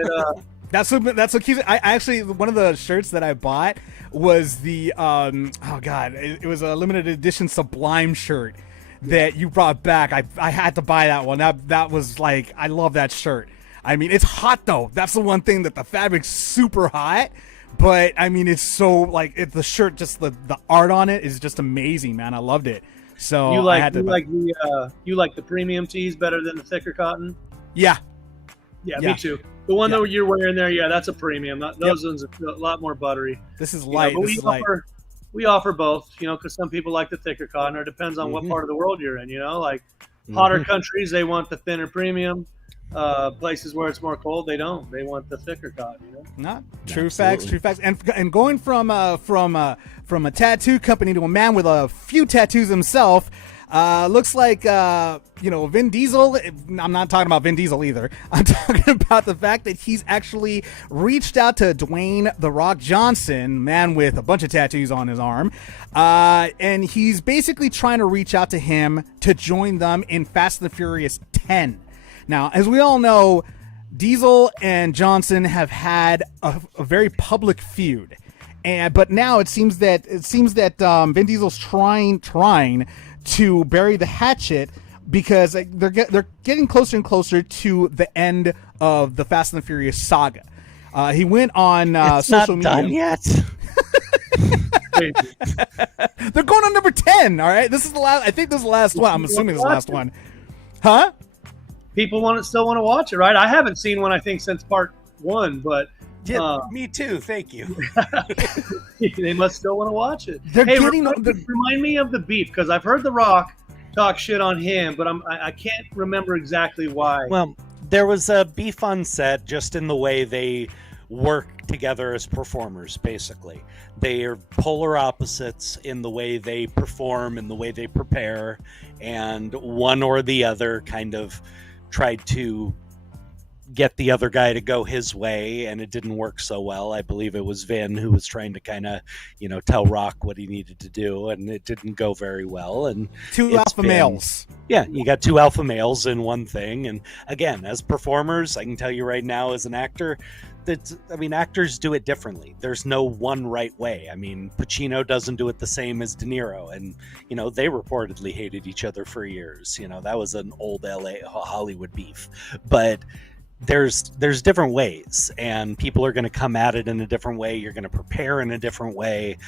That's so cute. I actually, one of the shirts that I bought was the it was a limited edition Sublime shirt that you brought back. I had to buy that one. That was like, I love that shirt. I mean, it's hot though. That's the one thing, that the fabric's super hot. But I mean, it's so like the shirt, just the art on it is just amazing, man. I loved it. So you like the premium tees better than the thicker cotton? Yeah, me too. The one that you're wearing there, that's a premium. Those ones are a lot more buttery. This is light. We offer both, you know, because some people like the thicker cotton, or it depends on what part of the world you're in. You know, like hotter countries, they want the thinner premium. Places where it's more cold, they don't. They want the thicker cotton. You know? Not true facts. And going from a tattoo company to a man with a few tattoos himself. Looks like, Vin Diesel. I'm not talking about Vin Diesel either. I'm talking about the fact that he's actually reached out to Dwayne "The Rock" Johnson, man with a bunch of tattoos on his arm. And he's basically trying to reach out to him to join them in Fast and the Furious 10. Now, as we all know, Diesel and Johnson have had a very public feud. But now it seems that Vin Diesel's trying to bury the hatchet, because they're getting closer and closer to the end of the Fast and the Furious saga. He went on social media. Done yet? They're going on number 10. All right, this is the last. I think this is the last one. I'm assuming this is the last one. Huh? People still want to watch it, right? I haven't seen one, I think, since part 1, but yeah, me too. Thank you. They must still want to watch it. Remind me of the beef, because I've heard The Rock talk shit on him, but I can't remember exactly why. Well, there was a beef on set, just in the way they work together as performers. Basically, they are polar opposites in the way they perform and the way they prepare, and one or the other kind of tried to get the other guy to go his way, and it didn't work so well. I believe it was Vin who was trying to kind of, tell Rock what he needed to do, and it didn't go very well. And two alpha males. Yeah, you got two alpha males in one thing. And again, as performers, I can tell you right now, as an actor, actors do it differently. There's no one right way. I mean, Pacino doesn't do it the same as De Niro, and they reportedly hated each other for years. That was an old LA Hollywood beef. But there's different ways, and people are going to come at it in a different way. You're going to prepare in a different way.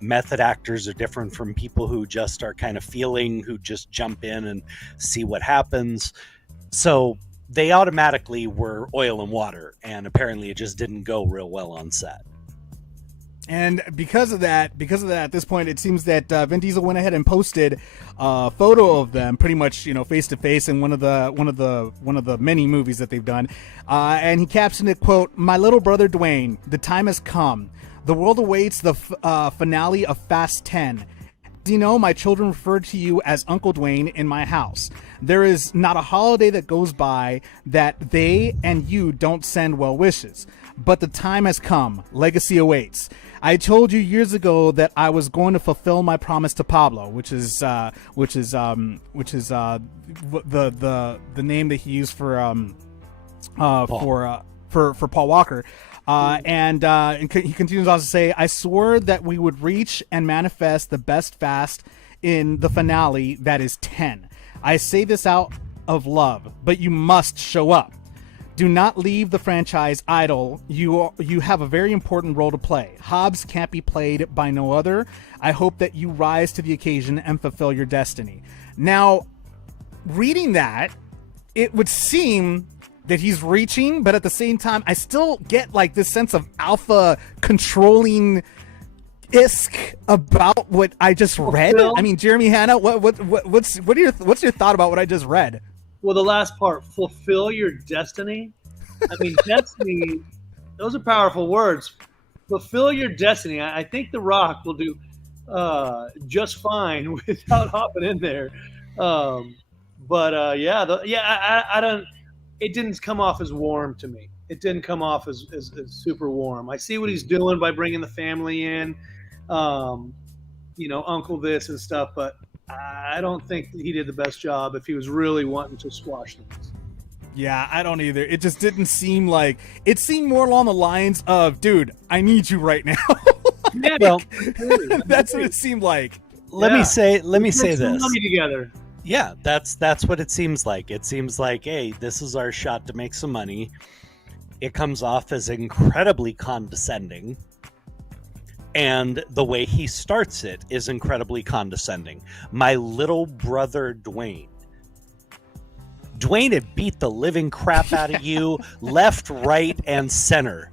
Method actors are different from people who just are kind of who just jump in and see what happens. So they automatically were oil and water, and apparently it just didn't go real well on set. And because of that, at this point, it seems that Vin Diesel went ahead and posted a photo of them, pretty much, face to face, in one of the many movies that they've done. And he captioned it, quote, "My little brother Dwayne, the time has come. The world awaits the finale of Fast 10. you know, my children refer to you as Uncle Dwayne in my house. There is not a holiday that goes by that they and you don't send well wishes. But the time has come. Legacy awaits. I told you years ago that I was going to fulfill my promise to Pablo, which is the name that he used for Paul Walker. And he continues on to say, I swore that we would reach and manifest the best fast in the finale, that is 10. I say this out of love, but you must show up. Do not leave the franchise idle. You have a very important role to play. Hobbs can't be played by no other. I hope that you rise to the occasion and fulfill your destiny. Now, reading that, it would seem that he's reaching, but at the same time, I still get like this sense of alpha controlling isk about what I just read. I mean, Jeremy, Hanna, what's your thought about what I just read? Well, the last part, fulfill your destiny. I mean, destiny, those are powerful words. Fulfill your destiny. I think The Rock will do just fine without hopping in there. I don't. It didn't come off as warm to me. It didn't come off as super warm. I see what he's doing by bringing the family in, Uncle this and stuff, but I don't think that he did the best job if he was really wanting to squash things. Yeah, I don't either. It just didn't seem like it seemed more along the lines of, dude, I need you right now. Yeah, well, that's what it seemed like. Let me say this. Money together. Yeah, that's what it seems like. It seems like, hey, this is our shot to make some money. It comes off as incredibly condescending. And the way he starts it is incredibly condescending. My little brother Dwayne. Dwayne had beat the living crap out of you left, right, and center.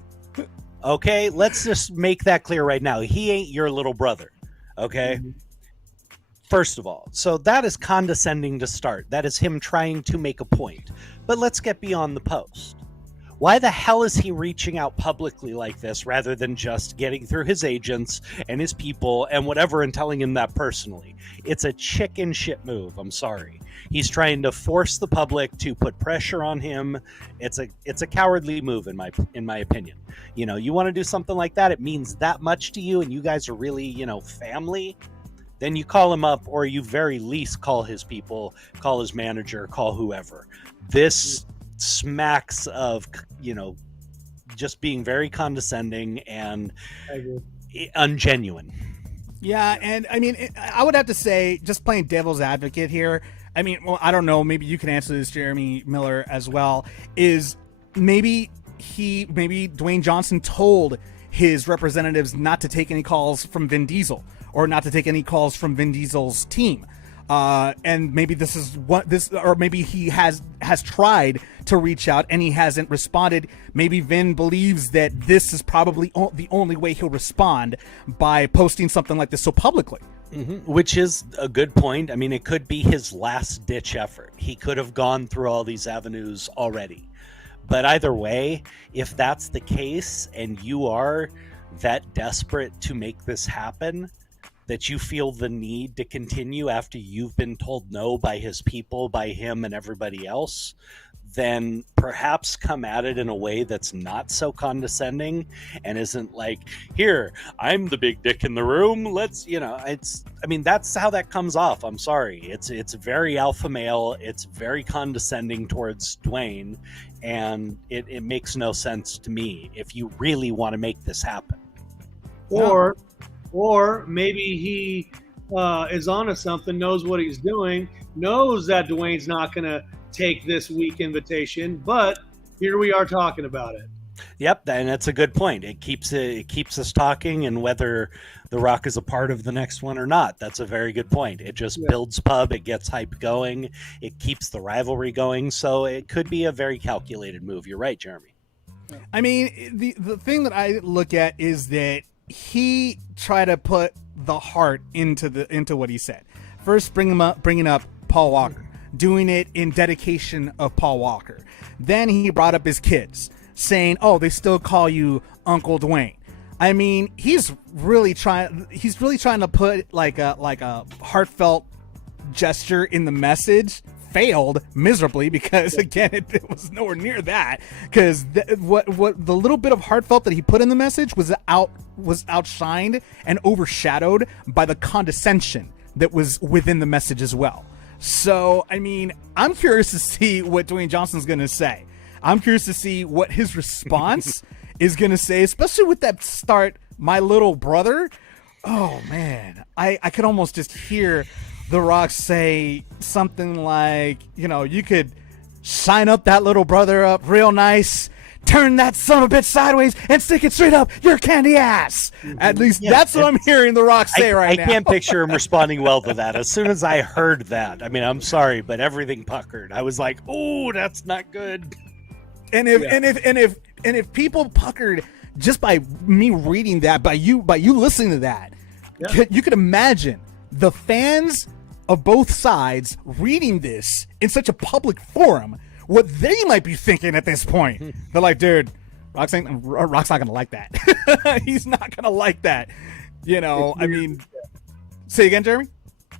Okay? Let's just make that clear right now. He ain't your little brother. Okay? Mm-hmm. First of all. So that is condescending to start. That is him trying to make a point. But let's get beyond the post. Why the hell is he reaching out publicly like this rather than just getting through his agents and his people and whatever and telling him that personally? It's a chicken shit move. I'm sorry. He's trying to force the public to put pressure on him. It's a cowardly move in my opinion. You know, you want to do something like that, it means that much to you and you guys are really, family, then you call him up, or you very least call his people, call his manager, call whoever. This smacks of just being very condescending and ungenuine. Yeah, and I mean, I would have to say, just playing devil's advocate here, I mean, well, I don't know, maybe you can answer this, Jeremy Miller, as well, is maybe Dwayne Johnson told his representatives not to take any calls from Vin Diesel, or not to take any calls from Vin Diesel's team. And maybe this is or maybe he has tried to reach out and he hasn't responded. Maybe Vin believes that this is probably the only way he'll respond, by posting something like this so publicly. Mm-hmm. Which is a good point. I mean, it could be his last ditch effort. He could have gone through all these avenues already. But either way, if that's the case and you are that desperate to make this happen, that you feel the need to continue after you've been told no by his people, by him and everybody else, then perhaps come at it in a way that's not so condescending and isn't like, here, I'm the big dick in the room. Let's, that's how that comes off. I'm sorry. It's very alpha male. It's very condescending towards Dwayne, and it makes no sense to me if you really want to make this happen. Or maybe he is onto something, knows what he's doing, knows that Dwayne's not going to take this week invitation, but here we are talking about it. Yep, and that's a good point. It keeps us talking, and whether The Rock is a part of the next one or not, that's a very good point. It just builds pub, it gets hype going, it keeps the rivalry going, so it could be a very calculated move. You're right, Jeremy. I mean, the thing that I look at is that he tried to put the heart into what he said. First, bringing up Paul Walker, doing it in dedication of Paul Walker. Then he brought up his kids, saying, "Oh, they still call you Uncle Dwayne." I mean, he's really trying to put like a heartfelt gesture in the message. Failed miserably because again it was nowhere near that, because what the little bit of heartfelt that he put in the message was outshined and overshadowed by the condescension that was within the message as well. So I mean, I'm curious to see what Dwayne Johnson's gonna say. I'm curious to see what his response is gonna say, especially with that start, my little brother. Oh man, I could almost just hear The Rock say something like, you know, you could shine up that little brother up real nice, turn that son of a bitch sideways, and stick it straight up your candy ass. At least that's what I'm hearing The Rock say now. I can't picture him responding well to that. As soon as I heard that, I mean, I'm sorry, but everything puckered. I was like, oh, that's not good. And if people puckered just by me reading that, by you listening to that, you could imagine the fans of both sides reading this in such a public forum, what they might be thinking at this point. They're like, dude, Rock's not gonna like that. He's not gonna like that. You know, I mean, say again, Jeremy?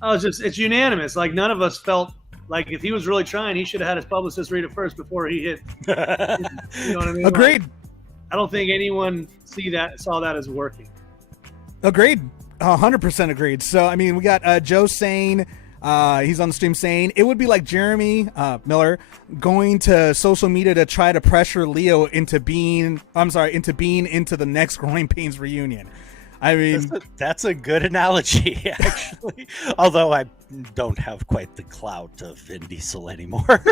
Oh, it's unanimous. Like, none of us felt like if he was really trying, he should have had his publicist read it first before he hit. You know what I mean? Agreed. Like, I don't think anyone saw that as working. Agreed. 100% agreed. So, I mean, we got Joe saying, he's on the stream saying, it would be like Jeremy Miller going to social media to try to pressure Leo into being into the next Growing Pains reunion. I mean, that's a good analogy, actually. Although I don't have quite the clout of Vin Diesel anymore.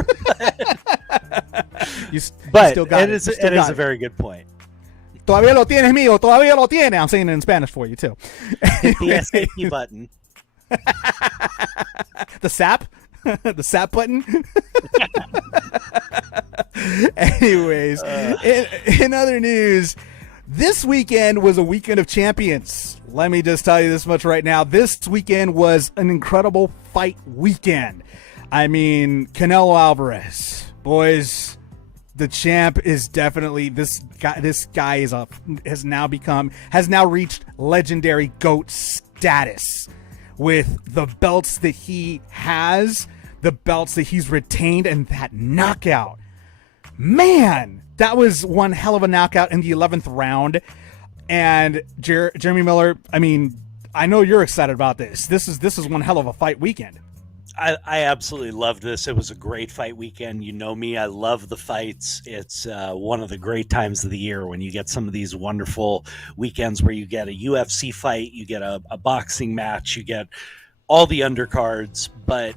But it is a very good point. Todavía lo tienes mío, todavía lo tiene. I'm saying it in Spanish for you too. Hit the SAP button. The SAP? The SAP button? Anyways, in other news, this weekend was a weekend of champions. Let me just tell you this much right now. This weekend was an incredible fight weekend. I mean, Canelo Alvarez, boys, the champ is definitely this guy has now reached legendary GOAT status with the belts that he has, the belts that he's retained, and that knockout. Man, that was one hell of a knockout in the 11th round. And Jeremy Miller, I mean, I know you're excited about this. This is one hell of a fight weekend. I absolutely loved this. It was a great fight weekend. You know me, I love the fights. It's one of the great times of the year when you get some of these wonderful weekends where you get a UFC fight, you get a boxing match, you get all the undercards. But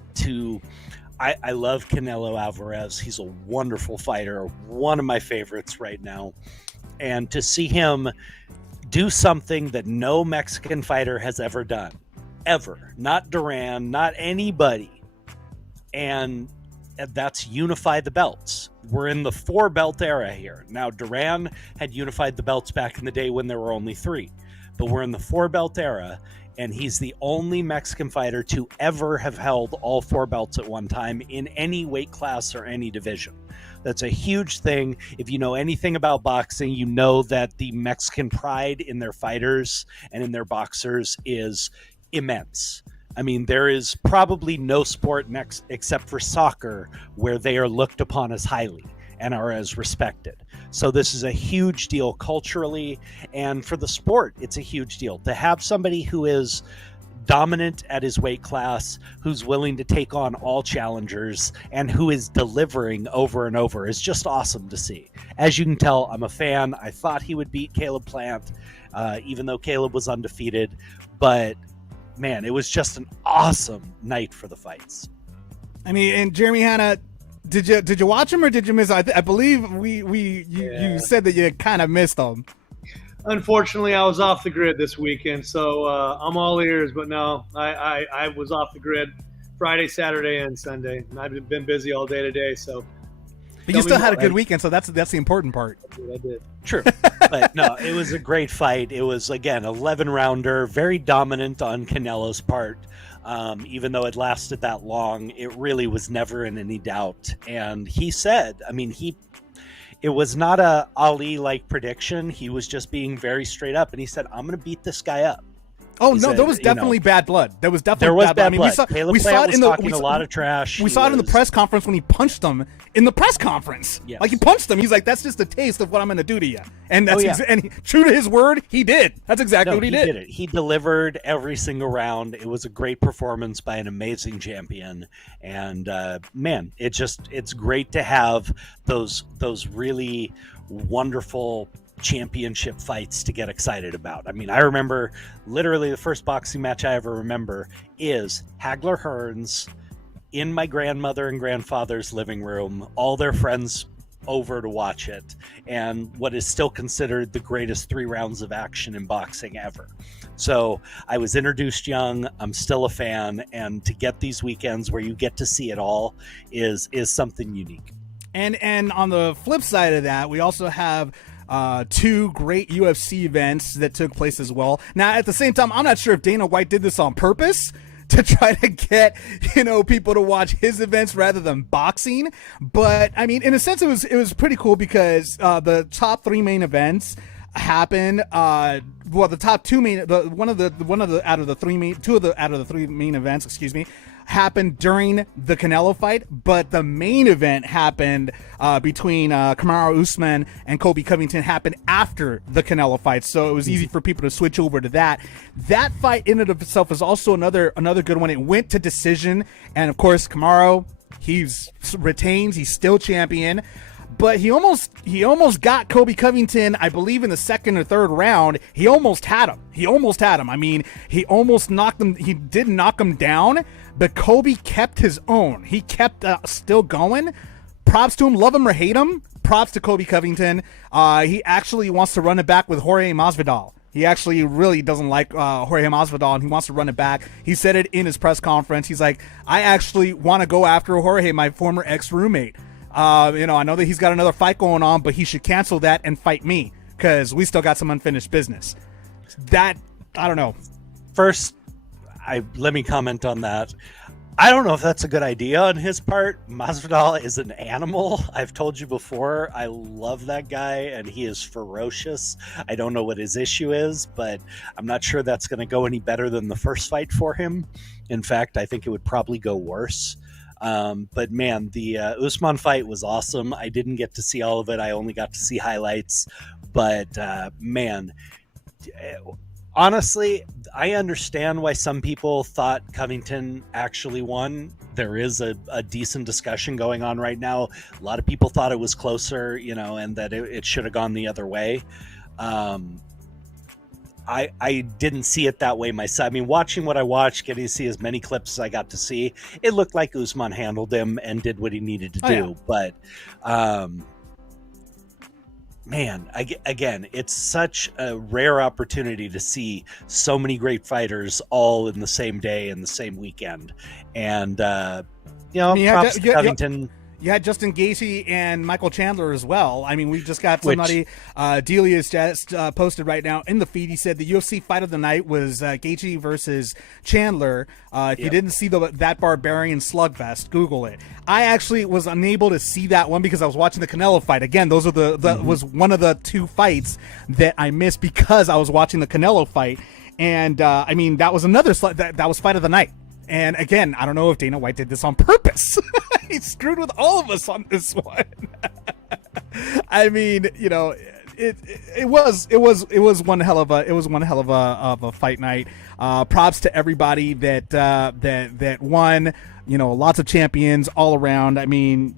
I love Canelo Alvarez. He's a wonderful fighter, one of my favorites right now. And to see him do something that no Mexican fighter has ever done. Ever. Not Duran, not anybody. And that's unify the belts. We're in the 4-belt era here. Now, Duran had unified the belts back in the day when there were only 3. But we're in the 4-belt era, and he's the only Mexican fighter to ever have held all 4 belts at one time in any weight class or any division. That's a huge thing. If you know anything about boxing, you know that the Mexican pride in their fighters and in their boxers is immense. I mean, there is probably no sport next except for soccer where they are looked upon as highly and are as respected. So this is a huge deal culturally, and for the sport, it's a huge deal to have somebody who is dominant at his weight class, who's willing to take on all challengers, and who is delivering over and over is just awesome to see. As you can tell, I'm a fan. I thought he would beat Caleb Plant, even though Caleb was undefeated, but man, it was just an awesome night for the fights. I mean, and Jeremy, Hanna, did you watch him or did you miss him? I believe you said that you kind of missed him. Unfortunately, I was off the grid this weekend, so I'm all ears. But no, I was off the grid Friday, Saturday, and Sunday. And I've been busy all day today, so. But you still had a good weekend, so that's the important part. I did. True. But no, it was a great fight. It was, again, 11-rounder, very dominant on Canelo's part. Even though it lasted that long, it really was never in any doubt. And he said, I mean, It was not a Ali-like prediction. He was just being very straight up, and he said, "I'm going to beat this guy up." Oh He no, said, there was definitely bad blood. There was definitely there was bad I mean, blood. we saw it in the talking a lot of trash. We saw it in the press conference when he punched him in the press conference. Yes. Like he punched him. He's like, "That's just a taste of what I'm going to do to you." And that's true to his word, he did. That's exactly what he did. It. He delivered every single round. It was a great performance by an amazing champion. And man, it's great to have those really wonderful championship fights to get excited about. I mean, I remember literally the first boxing match I ever remember is Hagler Hearns in my grandmother and grandfather's living room, all their friends over to watch it, and what is still considered the greatest 3 rounds of action in boxing ever. So I was introduced young, I'm still a fan, and to get these weekends where you get to see it all is something unique. And on the flip side of that, we also have 2 great UFC events that took place as well. Now, at the same time, I'm not sure if Dana White did this on purpose to try to get, people to watch his events rather than boxing. But I mean, in a sense, it was pretty cool because the top 3 main events happened. The top 2 main, out of the 3 main events, excuse me, happened during the Canelo fight, but the main event happened between Kamaru Usman and Colby Covington happened after the Canelo fight, so it was easy for people to switch over to that. That fight in and of itself is also another good one. It went to decision, and of course Kamaru, he retains, he's still champion. But he almost got Colby Covington, I believe, in the 2nd or 3rd round. He almost had him. I mean, he almost knocked him. He did knock him down, but Colby kept his own. He kept still going. Props to him. Love him or hate him. Props to Colby Covington. He actually wants to run it back with Jorge Masvidal. He actually really doesn't like Jorge Masvidal, and he wants to run it back. He said it in his press conference. He's like, I actually want to go after Jorge, my former ex-roommate. I know that he's got another fight going on, but he should cancel that and fight me because we still got some unfinished business. That, I don't know. First, let me comment on that. I don't know if that's a good idea on his part. Masvidal is an animal. I've told you before, I love that guy, and he is ferocious. I don't know what his issue is, but I'm not sure that's going to go any better than the first fight for him. In fact, I think it would probably go worse. But man, the Usman fight was awesome. I didn't get to see all of it. I only got to see highlights. But man, honestly, I understand why some people thought Covington actually won. There is a decent discussion going on right now. A lot of people thought it was closer, and that it should have gone the other way. I didn't see it that way myself. I mean, watching what I watched, getting to see as many clips as I got to see, it looked like Usman handled him and did what he needed to do. Yeah. But, man, again, it's such a rare opportunity to see so many great fighters all in the same day and the same weekend. And, props to Covington. You had Justin Gaethje and Michael Chandler as well. I mean, we just got somebody, Delia's just posted right now in the feed. He said the UFC fight of the night was Gaethje versus Chandler. If you didn't see that Barbarian slugfest, Google it. I actually was unable to see that one because I was watching the Canelo fight. Again, those are was one of the 2 fights that I missed because I was watching the Canelo fight. And I mean, that was another that was fight of the night. And again, I don't know if Dana White did this on purpose. He screwed with all of us on this one. I mean, it was one hell of a fight night. Props to everybody that won. Lots of champions all around. I mean,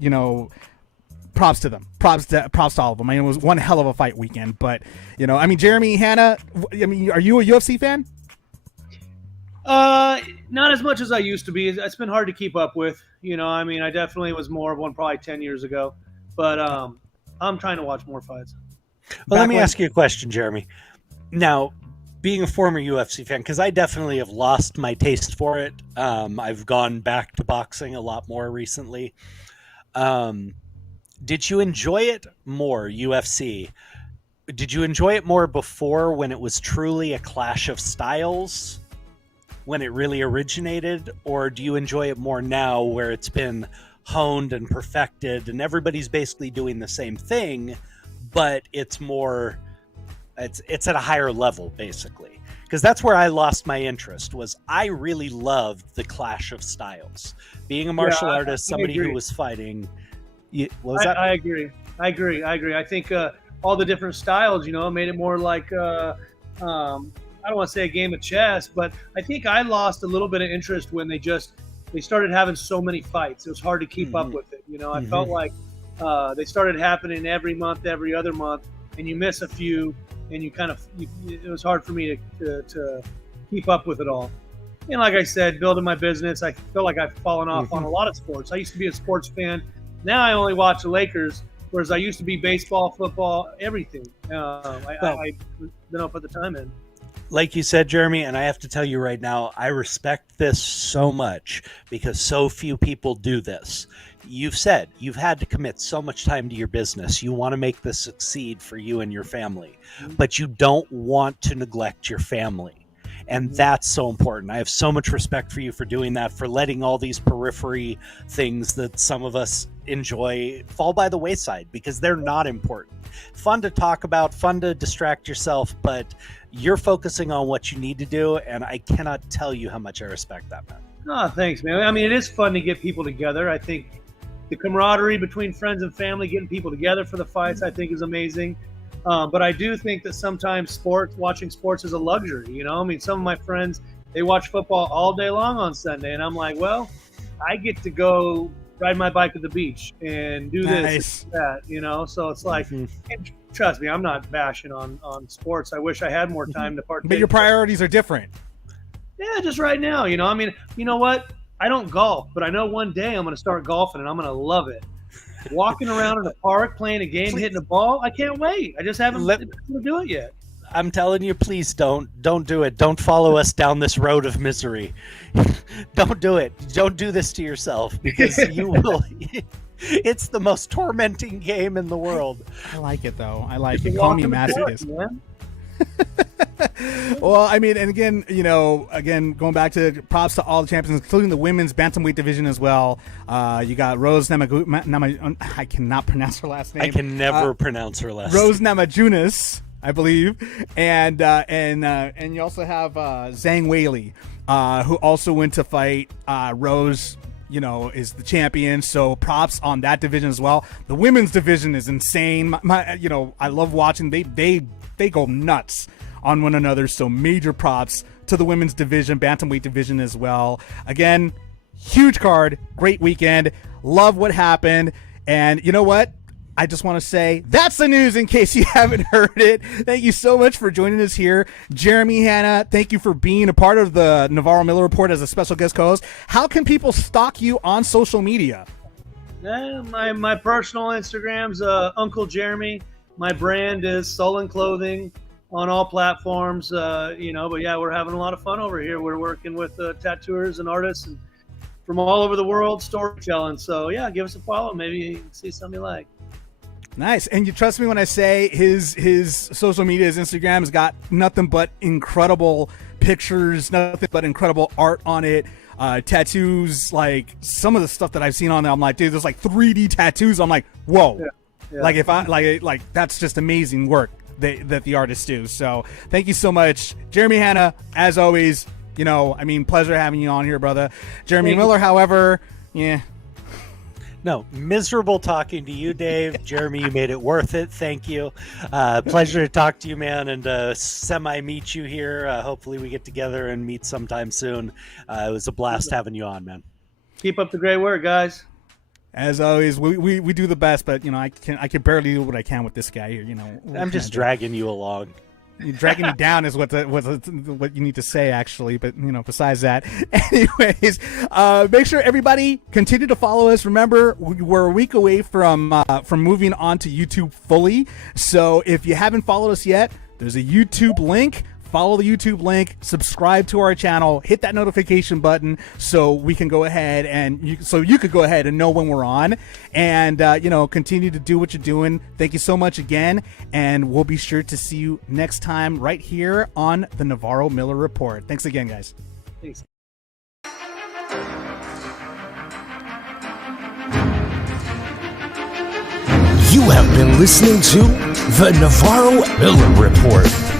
props to them. Props to all of them. I mean, it was one hell of a fight weekend. But I mean, Jeremy, Hanna, are you a UFC fan? Not as much as I used to be. It's been hard to keep up with. I mean, I definitely was more of one probably 10 years ago. But I'm trying to watch more fights. Well, let me ask you a question, Jeremy. Now, being a former UFC fan, because I definitely have lost my taste for it. I've gone back to boxing a lot more recently. Did you enjoy it more, UFC? Did you enjoy it more before when it was truly a clash of styles? When it really originated, or do you enjoy it more now where it's been honed and perfected, and everybody's basically doing the same thing, but it's at a higher level, basically. Because that's where I lost my interest. Was I really loved the clash of styles. Being a martial artist, somebody who was fighting. What was that? I agree. I think all the different styles, made it more like I don't want to say a game of chess, but I think I lost a little bit of interest when they started having so many fights. It was hard to keep up with it. I felt like they started happening every month, every other month, and you miss a few, and it was hard for me to keep up with it all. And like I said, building my business, I feel like I've fallen off on a lot of sports. I used to be a sports fan. Now I only watch the Lakers, whereas I used to be baseball, football, everything. I don't put the time in. Like you said, Jeremy, and I have to tell you right now, I respect this so much because so few people do this. You've said you've had to commit so much time to your business. You want to make this succeed for you and your family, but you don't want to neglect your family. And that's so important. I have so much respect for you for doing that, for letting all these periphery things that some of us enjoy fall by the wayside because they're not important. Fun to talk about, fun to distract yourself, but you're focusing on what you need to do, and I cannot tell you how much I respect that, man. Oh, thanks, man. I mean, it is fun to get people together. I think the camaraderie between friends and family, getting people together for the fights, I think is amazing. But I do think that sometimes watching sports is a luxury. I mean, some of my friends, they watch football all day long on Sunday, and I'm like, well, I get to go ride my bike at the beach and do this and that, so it's like, and trust me, I'm not bashing on sports. I wish I had more time to partake. But your priorities are different. Yeah, just right now, I mean, you know what? I don't golf, but I know one day I'm going to start golfing and I'm going to love it. Walking around in the park, playing a game, hitting a ball, I can't wait. I just haven't been able to do it yet. I'm telling you, please don't do it. Don't follow us down this road of misery. Don't do it. Don't do this to yourself because you will. It's the most tormenting game in the world. I like it, though. I like it. Call me masochist. Well, I mean, and again, going back to props to all the champions, including the women's bantamweight division as well. You got Rose I cannot pronounce her last name. I can never pronounce her last name. Rose Namajunas, I believe, and you also have Zhang Weili, who also went to fight Rose. Is the champion, so props on that division as well. The women's division is insane. I love watching. They go nuts on one another. So major props to the women's division, bantamweight division as well. Again, huge card, great weekend. Love what happened, and you know what? I just want to say that's the news in case you haven't heard it. Thank you so much for joining us here. Jeremy, Hanna, thank you for being a part of the Navarro-Miller Report as a special guest co-host. How can people stalk you on social media? My personal Instagram's Uncle Jeremy. My brand is Sullen Clothing on all platforms, but yeah, we're having a lot of fun over here. We're working with tattooers and artists and from all over the world, storytelling. So yeah, give us a follow. Maybe you can see something you like. Nice. And you trust me when I say his social media, his Instagram has got nothing but incredible pictures, nothing but incredible art on it. Tattoos, like some of the stuff that I've seen on there, I'm like, dude, there's like 3D tattoos. I'm like, whoa. Yeah. Like if I like that's just amazing work that the artists do. So thank you so much, Jeremy, Hanna, as always. Pleasure having you on here, brother. Jeremy Miller, however, yeah. No, miserable talking to you, Dave. Jeremy, you made it worth it. Thank you. Pleasure to talk to you, man, and semi-meet you here. Hopefully we get together and meet sometime soon. It was a blast having you on, man. Keep up the great work, guys. As always, we do the best, but I can barely do what I can with this guy here. I'm just dragging you along. You're dragging me down is what you need to say, actually. But besides that, anyways, make sure everybody continue to follow us. Remember, we're a week away from moving on to YouTube fully. So if you haven't followed us yet, there's a YouTube link. Follow the YouTube link, subscribe to our channel, hit that notification button so we can go ahead and you could go ahead and know when we're on, and continue to do what you're doing. Thank you so much again, and we'll be sure to see you next time right here on the Navarro-Miller Report. Thanks again, guys. Thanks. You have been listening to the Navarro-Miller Report.